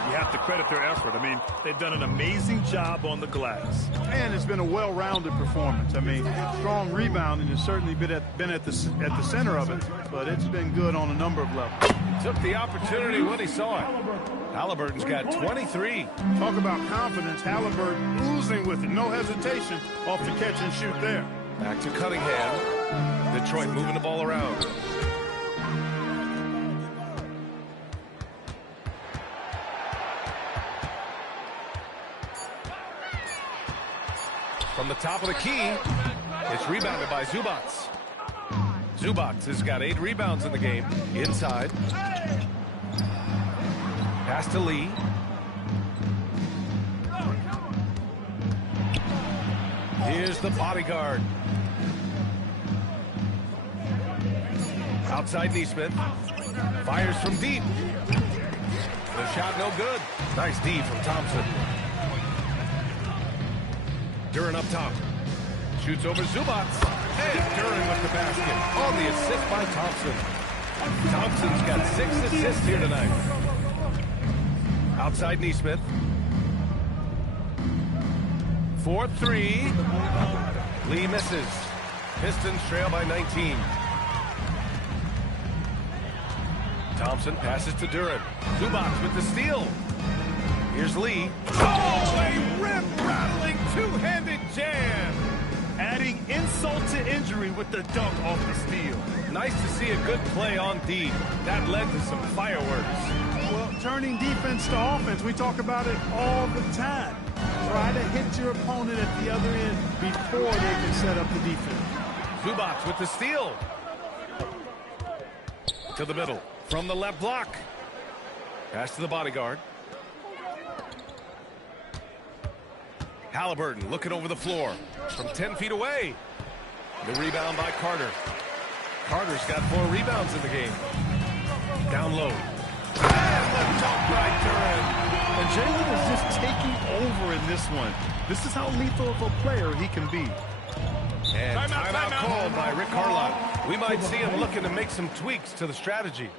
You have to credit their effort. I mean, they've done an amazing job on the glass. And it's been a well-rounded performance. I mean, strong rebounding has certainly been at the center of it, but it's been good on a number of levels. Took the opportunity when he saw it. Halliburton's got 23. Talk about confidence. Halliburton oozing with it. No hesitation off the catch and shoot there. Back to Cunningham. Detroit moving the ball around. From the top of the key, it's rebounded by Zubats. Zubats has got 8 rebounds in the game. Inside. Pass to Lee. Here's the bodyguard. Outside Nesmith. Fires from deep. The shot no good. Nice D from Thompson. Duren up top. Shoots over Zubats. And Duren with the basket. On the assist by Thompson. Thompson's got 6 assists here tonight. Outside Nesmith. 4-3. Lee misses. Pistons trail by 19. Thompson passes to Duren. Zubats with the steal. Here's Lee. Oh, a rim-rattling two-handed jam. Adding inside insult to injury with the dunk off the steal. Nice to see a good play on D. That led to some fireworks. Well, turning defense to offense, we talk about it all the time. Try to hit your opponent at the other end before they can set up the defense. Zubac with the steal. To the middle. From the left block. Pass to the bodyguard. Halliburton looking over the floor from 10 feet away. The rebound by Carter. Carter's got 4 rebounds in the game. Down low. And the dunk by Duren. And Jalen is just taking over in this one. This is how lethal of a player he can be. And timeout called by Rick Carlisle. We might see him looking to make some tweaks to the strategy.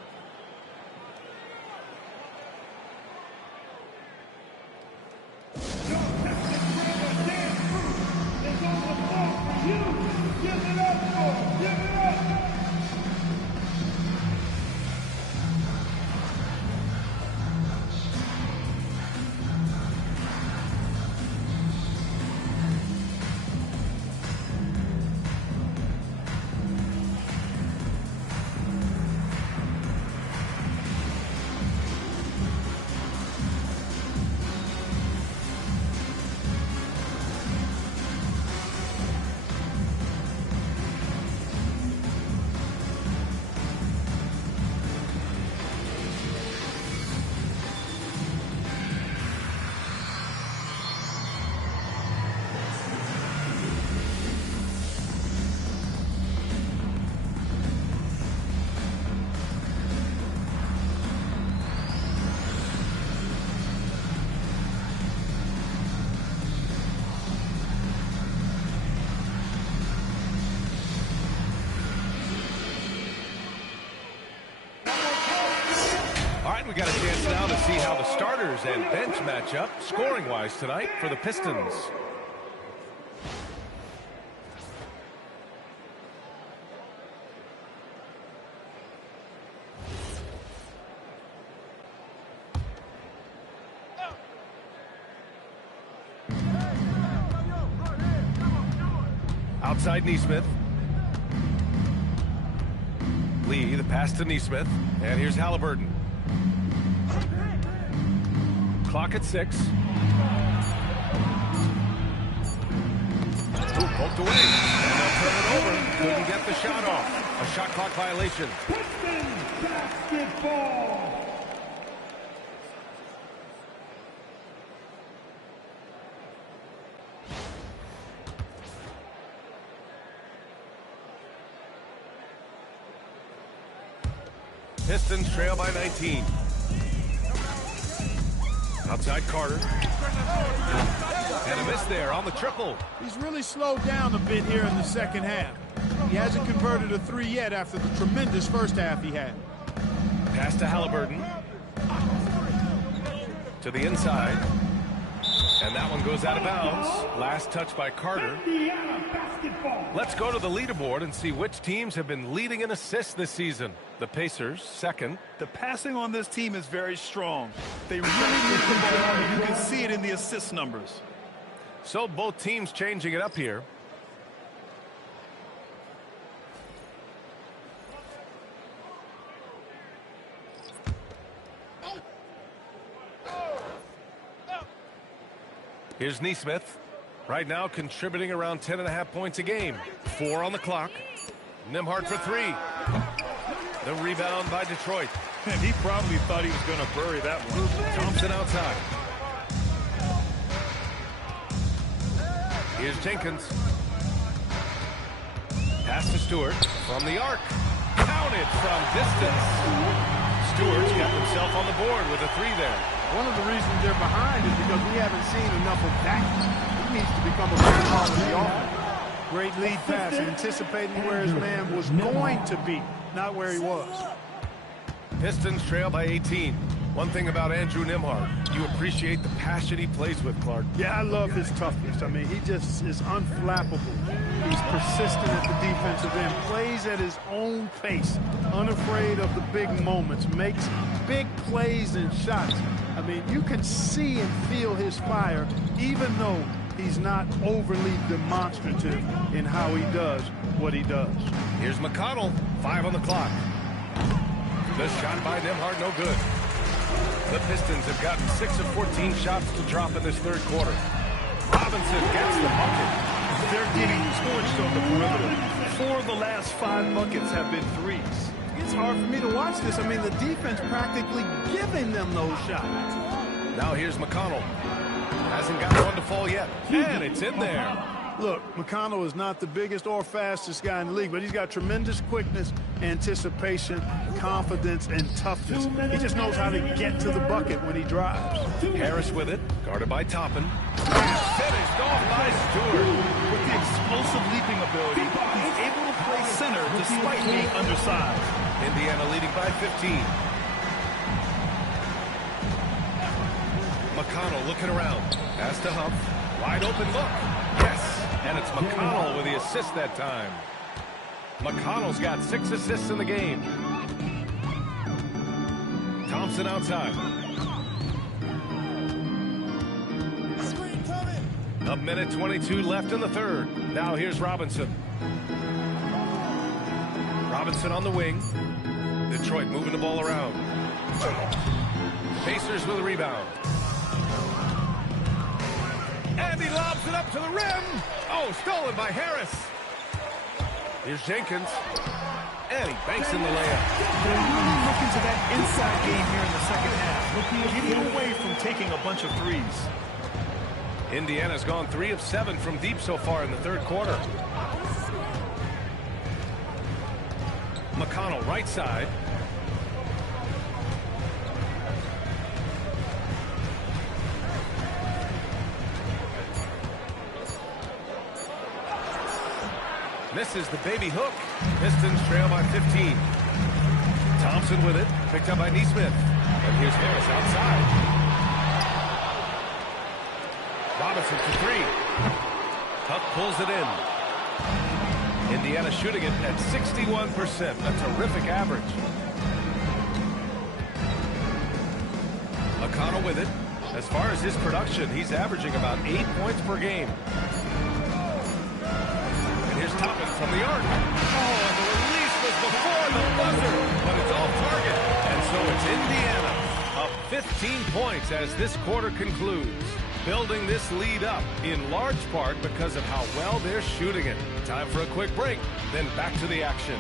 We got a chance now to see how the starters and bench match up scoring-wise tonight for the Pistons. Outside Nesmith. Lee, the pass to Nesmith. And here's Halliburton. Clock at 6. Poked away. And they'll turn it over. Couldn't get the shot off. A shot clock violation. Pistons basketball. Pistons trail by 19. Outside Carter. And a miss there on the triple. He's really slowed down a bit here in the second half. He hasn't converted a 3 yet after the tremendous first half he had. Pass to Halliburton. To the inside. And that one goes out of bounds. Last touch by Carter. Let's go to the leaderboard and see which teams have been leading in assists this season. The Pacers, second. The passing on this team is very strong. They really move the ball, and you can see it in the assist numbers. So both teams changing it up here. Here's Nesmith. Right now contributing around 10.5 points a game. 4 on the clock. Nembhard for 3. The rebound by Detroit. And he probably thought he was going to bury that one. Thompson outside. Here's Jenkins. Pass to Stewart from the arc. Counted from distance. Stewart's got himself on the board with a 3 there. One of the reasons they're behind is because we haven't seen enough of that. He needs to become a big part of the offense. Great lead pass, anticipating where his man was going to be, not where he was. Pistons trail by 18. One thing about Andrew Nembhard, you appreciate the passion he plays with, Clark. Yeah, I love his toughness. I mean, he just is unflappable. He's persistent at the defensive end, plays at his own pace, unafraid of the big moments, makes big plays and shots. I mean, you can see and feel his fire, even though he's not overly demonstrative in how he does what he does. Here's McConnell, 5 on the clock. The shot by Nembhard, no good. The Pistons have gotten 6 of 14 shots to drop in this third quarter. Robinson gets the bucket. They're getting torched on the perimeter. 4 of the last 5 buckets have been threes. It's hard for me to watch this. I mean, the defense practically giving them those shots. Now here's McConnell. Hasn't got one to fall yet. And it's in there. Look, McConnell is not the biggest or fastest guy in the league, but he's got tremendous quickness, anticipation, confidence, and toughness. He just knows how to get to the bucket when he drives. Harris with it, guarded by Toppin. Finished off by Stewart. With the explosive leaping ability, he's able to play center despite being undersized. Indiana leading by 15. McConnell looking around. Pass to Huff. Wide open look. Yes. And it's McConnell with the assist that time. McConnell's got 6 assists in the game. Thompson outside. A minute 22 left in the third. Now here's Robinson. Robinson on the wing. Detroit moving the ball around. Pacers with a rebound. And he lobs it up to the rim. Oh, stolen by Harris. Here's Jenkins. And he banks in the layup. They're really looking to that inside game here in the second half. Getting away from taking a bunch of threes. Indiana's gone 3 of 7 from deep so far in the third quarter. McConnell right side. Misses the baby hook. Pistons trail by 15. Thompson with it. Picked up by Nesmith. And here's Harris outside. Robinson for 3. Huck pulls it in. Indiana shooting it at 61%. A terrific average. McConnell with it. As far as his production, he's averaging about 8 points per game. Here's Toppin from the arc. Oh, and the release was before the buzzer, but it's off target. And so it's Indiana up 15 points as this quarter concludes. Building this lead up in large part because of how well they're shooting it. Time for a quick break, then back to the action.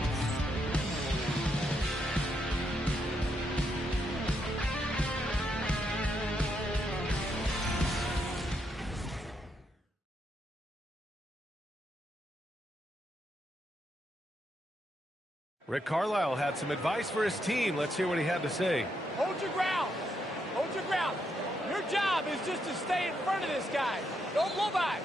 Rick Carlisle had some advice for his team. Let's hear what he had to say. Hold your ground. Hold your ground. Your job is just to stay in front of this guy. Don't blow by.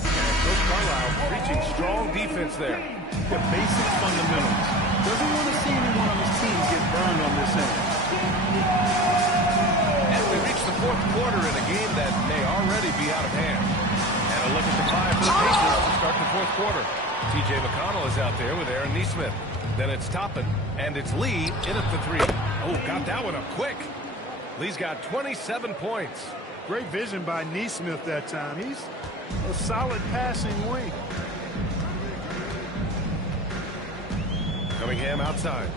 Coach Carlisle preaching strong defense there. The basic fundamentals. Doesn't want to see anyone on his team get burned on this end. As we reach the fourth quarter in a game that may already be out of hand. And a look at the 5 for the Pacers to start the fourth quarter. T.J. McConnell is out there with Aaron Nesmith. Then it's Toppin, and it's Lee in at the 3. Oh, got that one up quick. Lee's got 27 points. Great vision by Nesmith that time. He's a solid passing wing. Cunningham outside.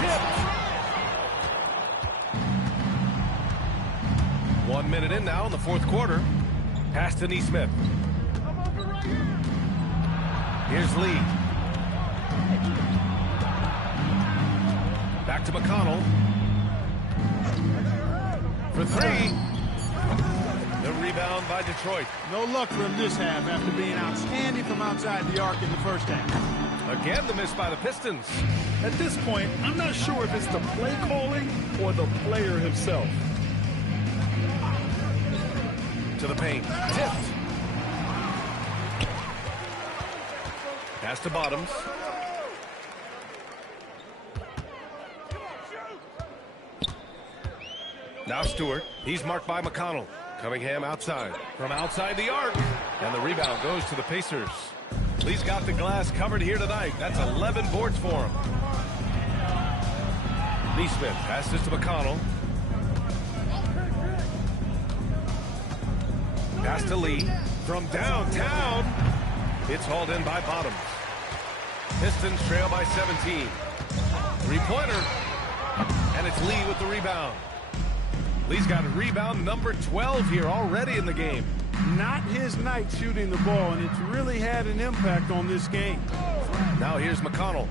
Tipped. 1 minute in now in the fourth quarter. Pass to Nesmith. Here's Lee. Back to McConnell. For 3. The rebound by Detroit. No luck for him this half after being outstanding from outside the arc in the first half. Again, the miss by the Pistons. At this point, I'm not sure if it's the play calling or the player himself. To the paint. Tipped. Pass to Bottoms. Now Stewart. He's marked by McConnell. Cunningham outside. From outside the arc. And the rebound goes to the Pacers. Lee's got the glass covered here tonight. That's 11 boards for him. Neesmith passes to McConnell. Pass to Lee. From downtown, it's hauled in by Bottoms. Pistons trail by 17. Three-pointer. And it's Lee with the rebound. Lee's got rebound number 12 here already in the game. Not his night shooting the ball, and it's really had an impact on this game. Now here's McConnell.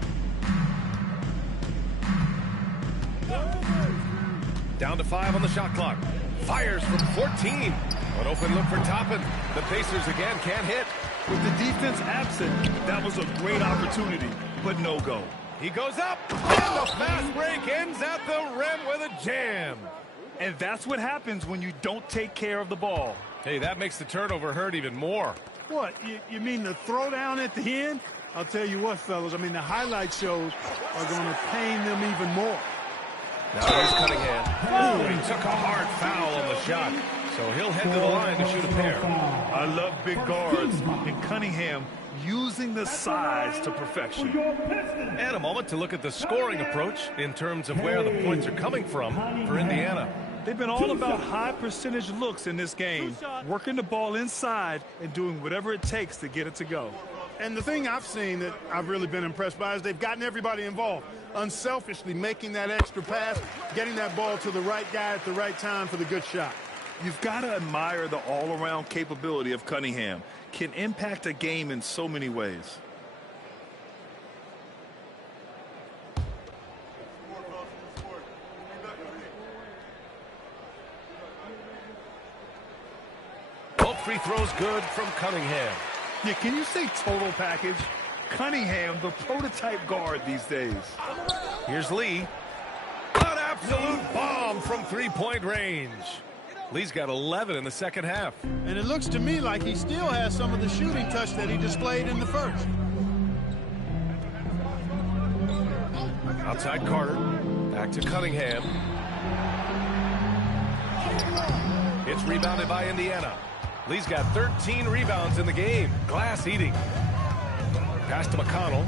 Down to 5 on the shot clock. Fires from 14. An open look for Toppin. The Pacers again can't hit. With the defense absent, that was a great opportunity, but no go. He goes up, and the fast break ends at the rim with a jam. And that's what happens when you don't take care of the ball. Hey, that makes the turnover hurt even more. What, you mean the throwdown at the end? I'll tell you what, fellas, I mean, the highlight shows are going to pain them even more. Now here's Cunningham. Ooh, he took a hard foul on the shot. So he'll head to the line to shoot a pair. I love big guards, and Cunningham using the size to perfection. And a moment to look at the scoring approach in terms of where the points are coming from for Indiana. They've been all about high percentage looks in this game, working the ball inside and doing whatever it takes to get it to go. And the thing I've seen that I've really been impressed by is they've gotten everybody involved, unselfishly making that extra pass, getting that ball to the right guy at the right time for the good shot. You've got to admire the all-around capability of Cunningham. Can impact a game in so many ways. Both free throws good from Cunningham. Yeah, can you say total package? Cunningham, the prototype guard these days. Here's Lee. An absolute bomb from three-point range. Lee's got 11 in the second half. And it looks to me like he still has some of the shooting touch that he displayed in the first. Outside Carter. Back to Cunningham. It's rebounded by Indiana. Lee's got 13 rebounds in the game. Glass eating. Pass to McConnell.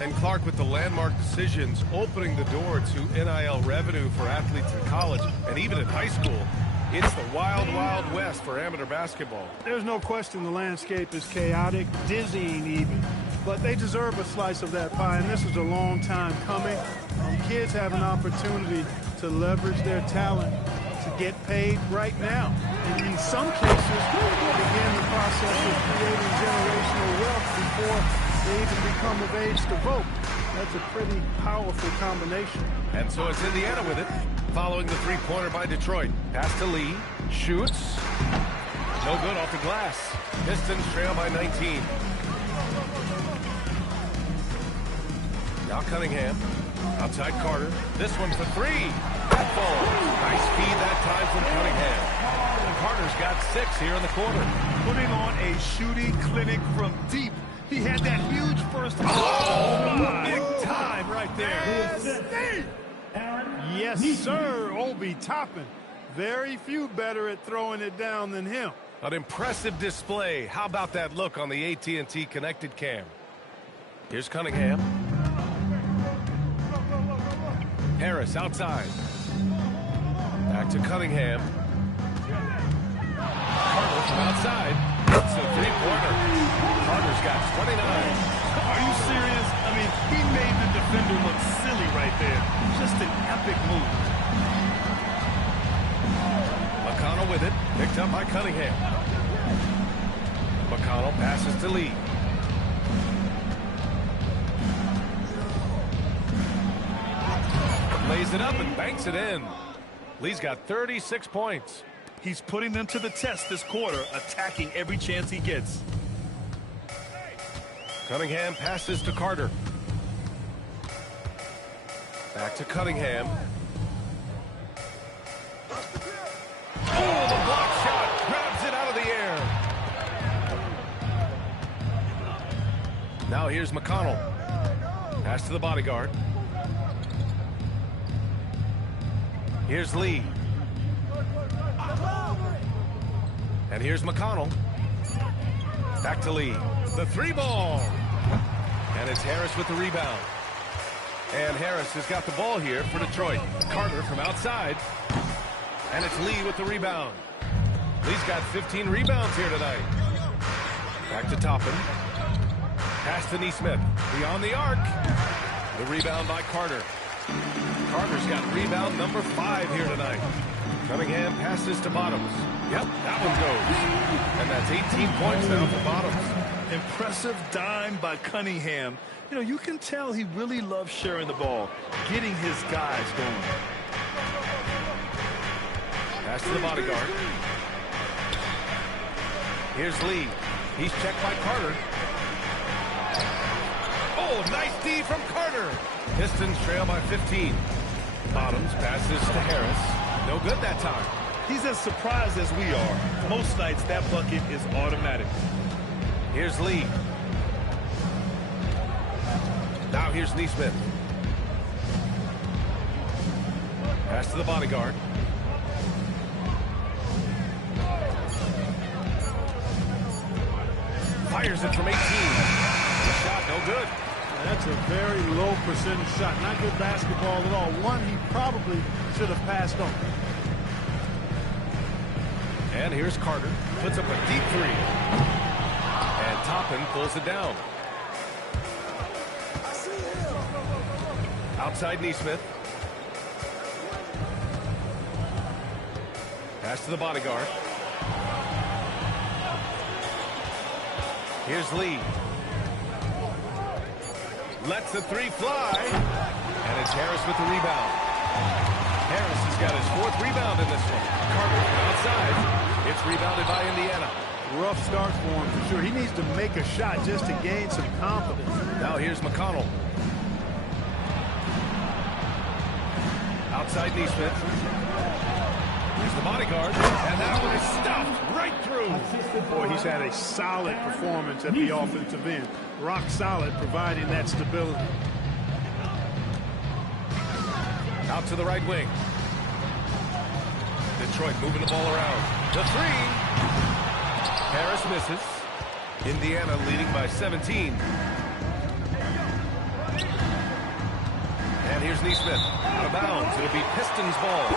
And Clark with the landmark decisions opening the door to NIL revenue for athletes in college and even in high school. It's the wild, wild west for amateur basketball. There's no question the landscape is chaotic, dizzying even. But they deserve a slice of that pie, and this is a long time coming. Kids have an opportunity to leverage their talent to get paid right now. And in some cases, begin the process of creating generational wealth before they even become of age to vote. That's a pretty powerful combination. And so it's Indiana with it, following the three-pointer by Detroit. Pass to Lee, shoots. No good off the glass. Pistons trail by 19. Now Cunningham, outside Carter. This one for three. That falls. Nice feed that time from Cunningham. And Carter's got 6 here in the quarter. Putting on a shooting clinic from deep. He had that huge first. Oh, big time right there. Yes, sir. Obi Toppin. Very few better at throwing it down than him. An impressive display. How about that look on the AT&T connected cam? Here's Cunningham. Harris outside. Back to Cunningham. Carter from outside. It's a three-pointer. Carter's got 29. Are you serious? I mean, he made the defender look silly right there. Just an epic move. McConnell with it. Picked up by Cunningham. McConnell passes to Lee. Lays it up and banks it in. Lee's got 36 points. He's putting them to the test this quarter, attacking every chance he gets. Cunningham passes to Carter. Back to Cunningham. Oh, the block shot grabs it out of the air. Now here's McConnell. Pass to the bodyguard. Here's Lee. And here's McConnell. Back to Lee. The 3-ball. And it's Harris with the rebound. And Harris has got the ball here for Detroit. Carter from outside. And it's Lee with the rebound. Lee's got 15 rebounds here tonight. Back to Toppin. Pass to Nesmith. Beyond the arc. The rebound by Carter. Carter's got rebound number 5 here tonight. Cunningham passes to Bottoms. Yep, that one goes. And that's 18 points now for Bottoms. Impressive dime by Cunningham. You know, you can tell he really loves sharing the ball, getting his guys going. Pass to the bodyguard. Here's Lee. He's checked by Carter. Oh, nice D from Carter. Pistons trail by 15. Bottoms passes to Harris. No good that time. He's as surprised as we are. Most nights, that bucket is automatic. Here's Lee. Now here's Nesmith. Pass to the bodyguard. Fires it from 18. The shot, no good. That's a very low percentage shot. Not good basketball at all. One he probably should have passed on. And here's Carter. Puts up a deep 3. And Toppin pulls it down. Outside Nesmith. Pass to the bodyguard. Here's Lee. Lets the 3 fly. And it's Harris with the rebound. Harris has got his 4th rebound in this one. Carter from outside. It's rebounded by Indiana. Rough start for him for sure. He needs to make a shot just to gain some confidence. Now here's McConnell. Outside Nesmith. Here's the bodyguard. And that one is stuffed right through. Boy, he's had a solid performance at the offensive end. Rock solid, providing that stability. Out to the right wing. Detroit moving the ball around. The 3. Harris misses. Indiana leading by 17. And here's Nesmith. Out of bounds. It'll be Pistons ball.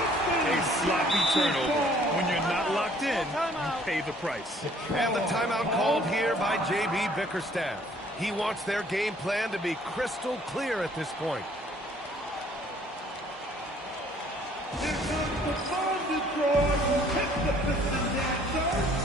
A sloppy turnover. When you're not locked in, you pay the price. And the timeout called here by J.B. Bickerstaff. He wants their game plan to be crystal clear at this point. Here comes the ball, Detroit. Take the Pistons answer.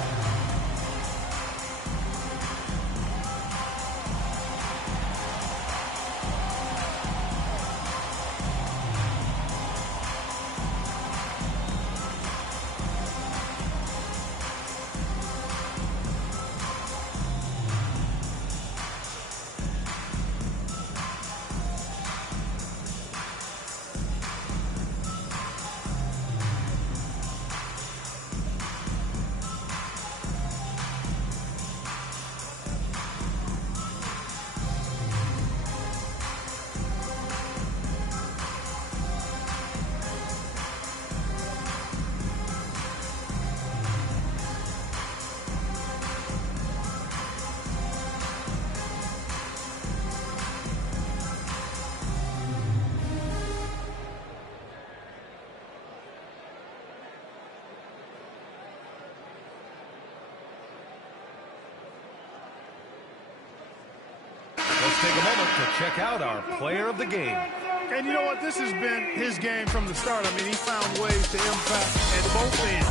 Take a moment to check out our player of the game. And you know what? This has been his game from the start. I mean, he found ways to impact at both ends.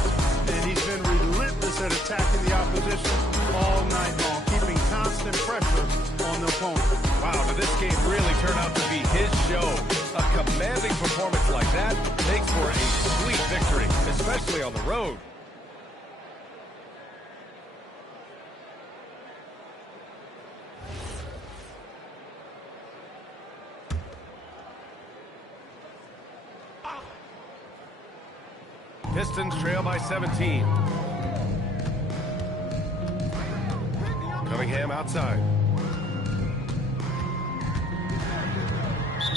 And he's been relentless at attacking the opposition all night long, keeping constant pressure on the opponent. Wow, did this game really turn out to be his show? A commanding performance like that makes for a sweet victory, especially on the road. Pistons trail by 17. Cunningham outside.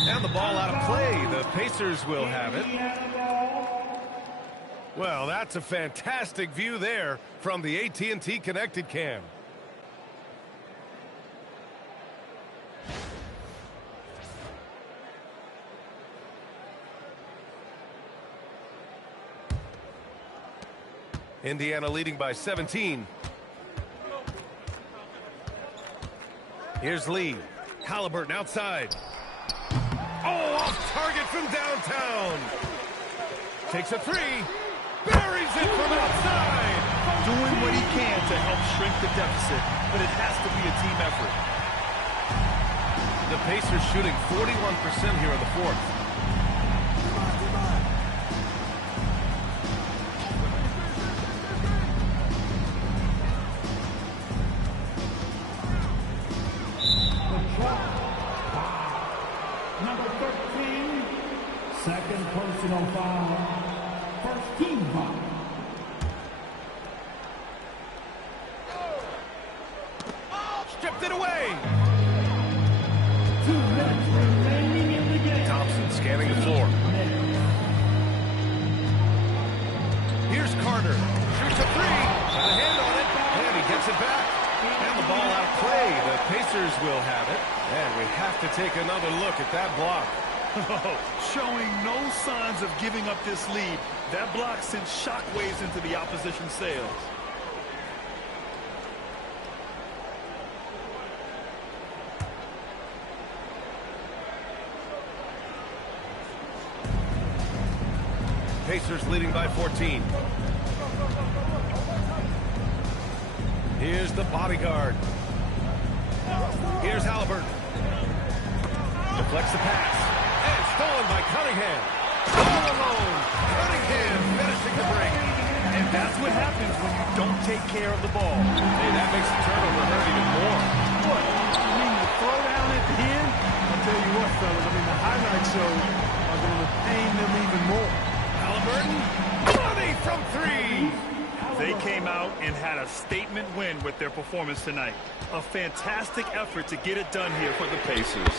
And the ball out of play. The Pacers will have it. Well, that's a fantastic view there from the AT&T Connected Cam. Indiana leading by 17. Here's Lee. Halliburton outside. Oh, off target from downtown. Takes a three. Buries it from outside. Doing what he can to help shrink the deficit, but it has to be a team effort. The Pacers shooting 41% here in the fourth. Number 13, second personal foul, first team foul. Stripped it away. 2 minutes remaining in the game. Thompson scanning the floor. Here's Carter. Shoots a three. Got a hand on it. And he gets it back. And the ball out of play. The Pacers will have it. And we have to take another look at that block. Showing no signs of giving up this lead. That block sent shockwaves into the opposition sails. Pacers leading by 14. Here's the bodyguard. Here's Halliburton. Deflects the pass. And stolen by Cunningham. All alone. Cunningham finishing the break. And that's what happens when you don't take care of the ball. Hey, that makes the turnover hurt even more. What? I mean, the throw down at the end? I'll tell you what, fellas. I mean, the highlight shows are going to pain them even more. Halliburton. Money from three. They came out and had a statement win with their performance tonight. A fantastic effort to get it done here for the Pacers.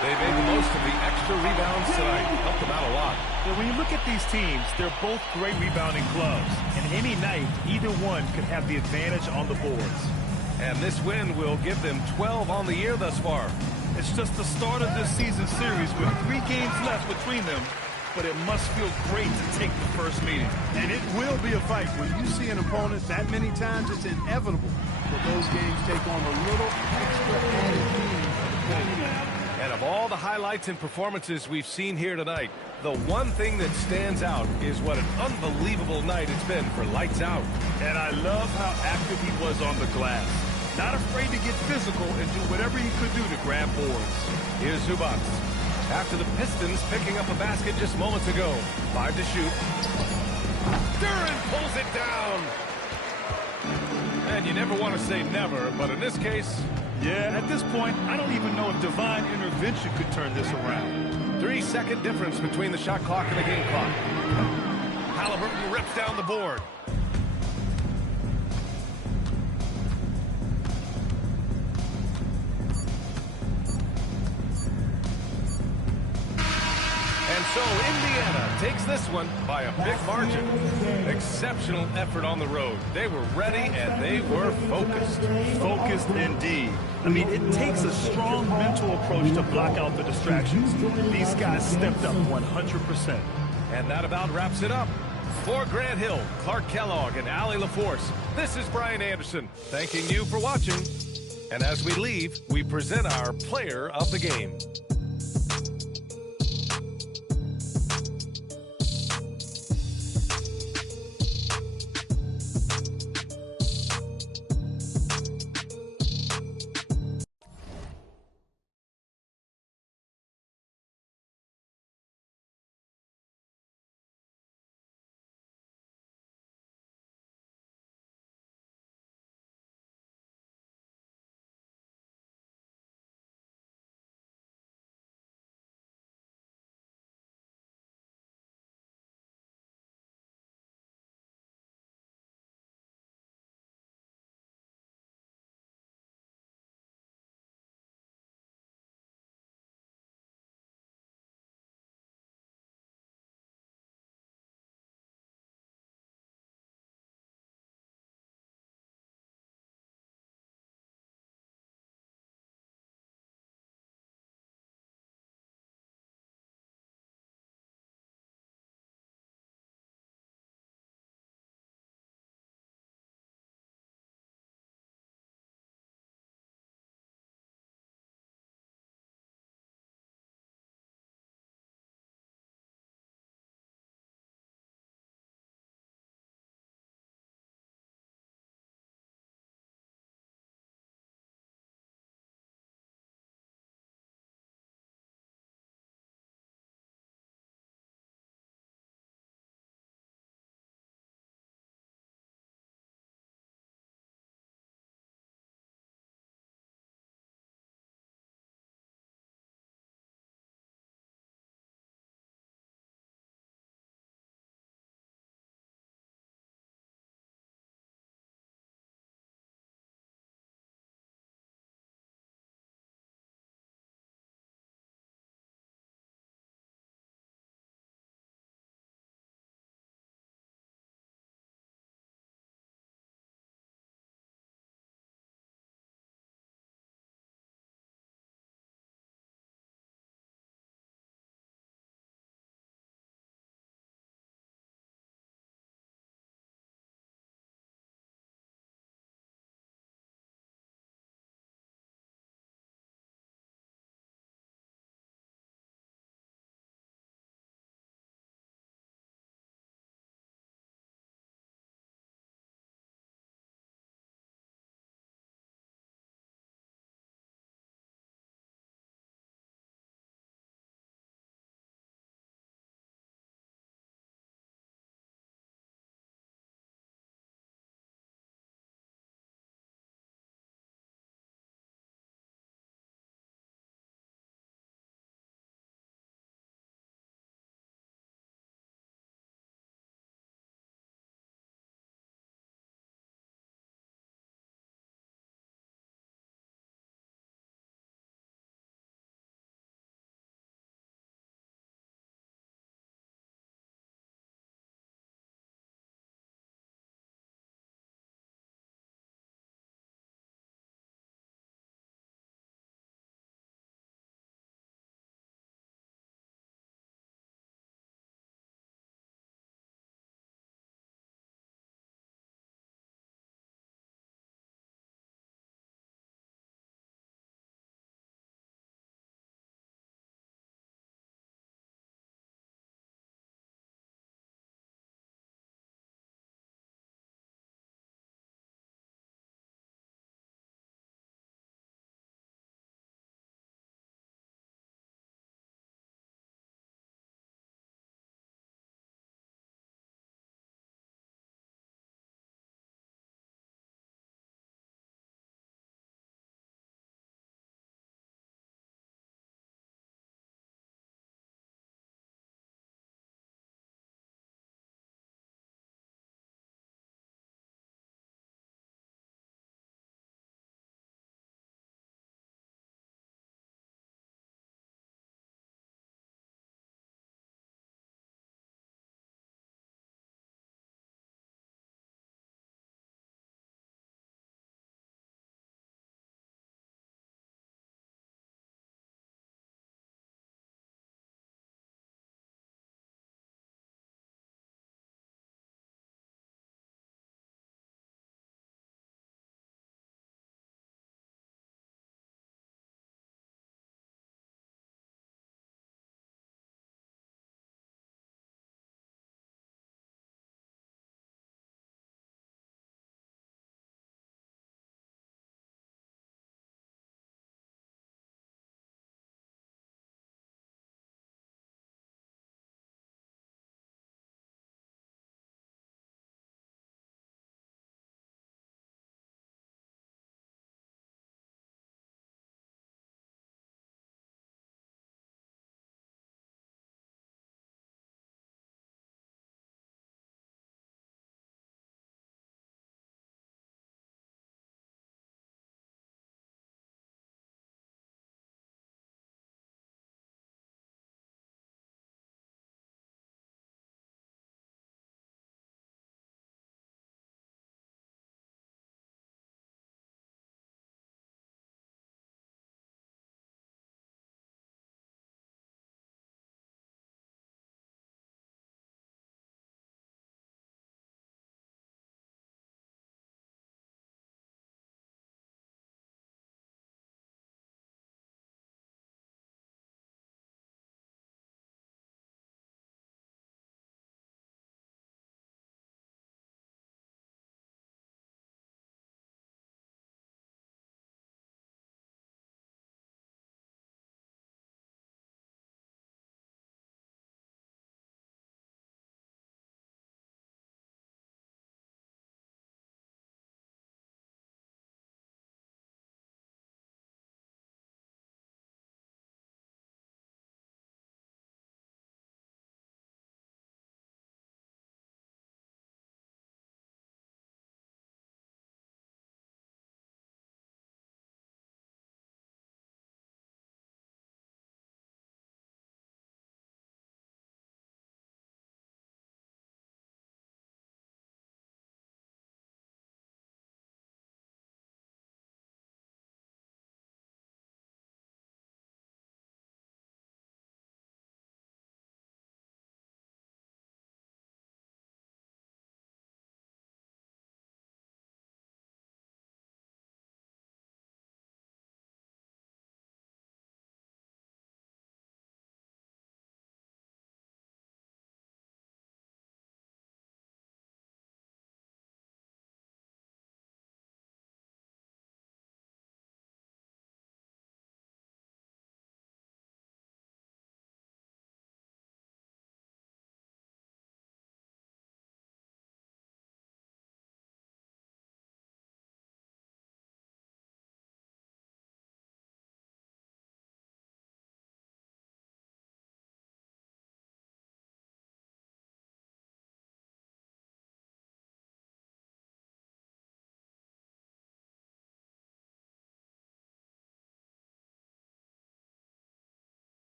They made the most of the extra rebounds tonight. Helped them out a lot. But when you look at these teams, they're both great rebounding clubs. And any night, either one could have the advantage on the boards. And this win will give them 12 on the year thus far. It's just the start of this season series with 3 games left between them. But it must feel great to take the first meeting. And it will be a fight. When you see an opponent that many times, it's inevitable that those games take on a little extra added meaning. And of all the highlights and performances we've seen here tonight, the one thing that stands out is what an unbelievable night it's been for Lights Out. And I love how active he was on the glass. Not afraid to get physical and do whatever he could do to grab boards. Here's Zubac. After the Pistons picking up a basket just moments ago. 5 to shoot. Duren pulls it down. And you never want to say never, but in this case... Yeah, at this point, I don't even know if divine intervention could turn this around. 3-second difference between the shot clock and the game clock. Halliburton rips down the board. And so Indiana takes this one by a big margin. Exceptional effort on the road. They were ready and they were focused. Focused indeed. I mean, it takes a strong mental approach to block out the distractions. These guys stepped up 100%. And that about wraps it up. For Grant Hill, Clark Kellogg, and Allie LaForce, this is Brian Anderson thanking you for watching. And as we leave, we present our player of the game.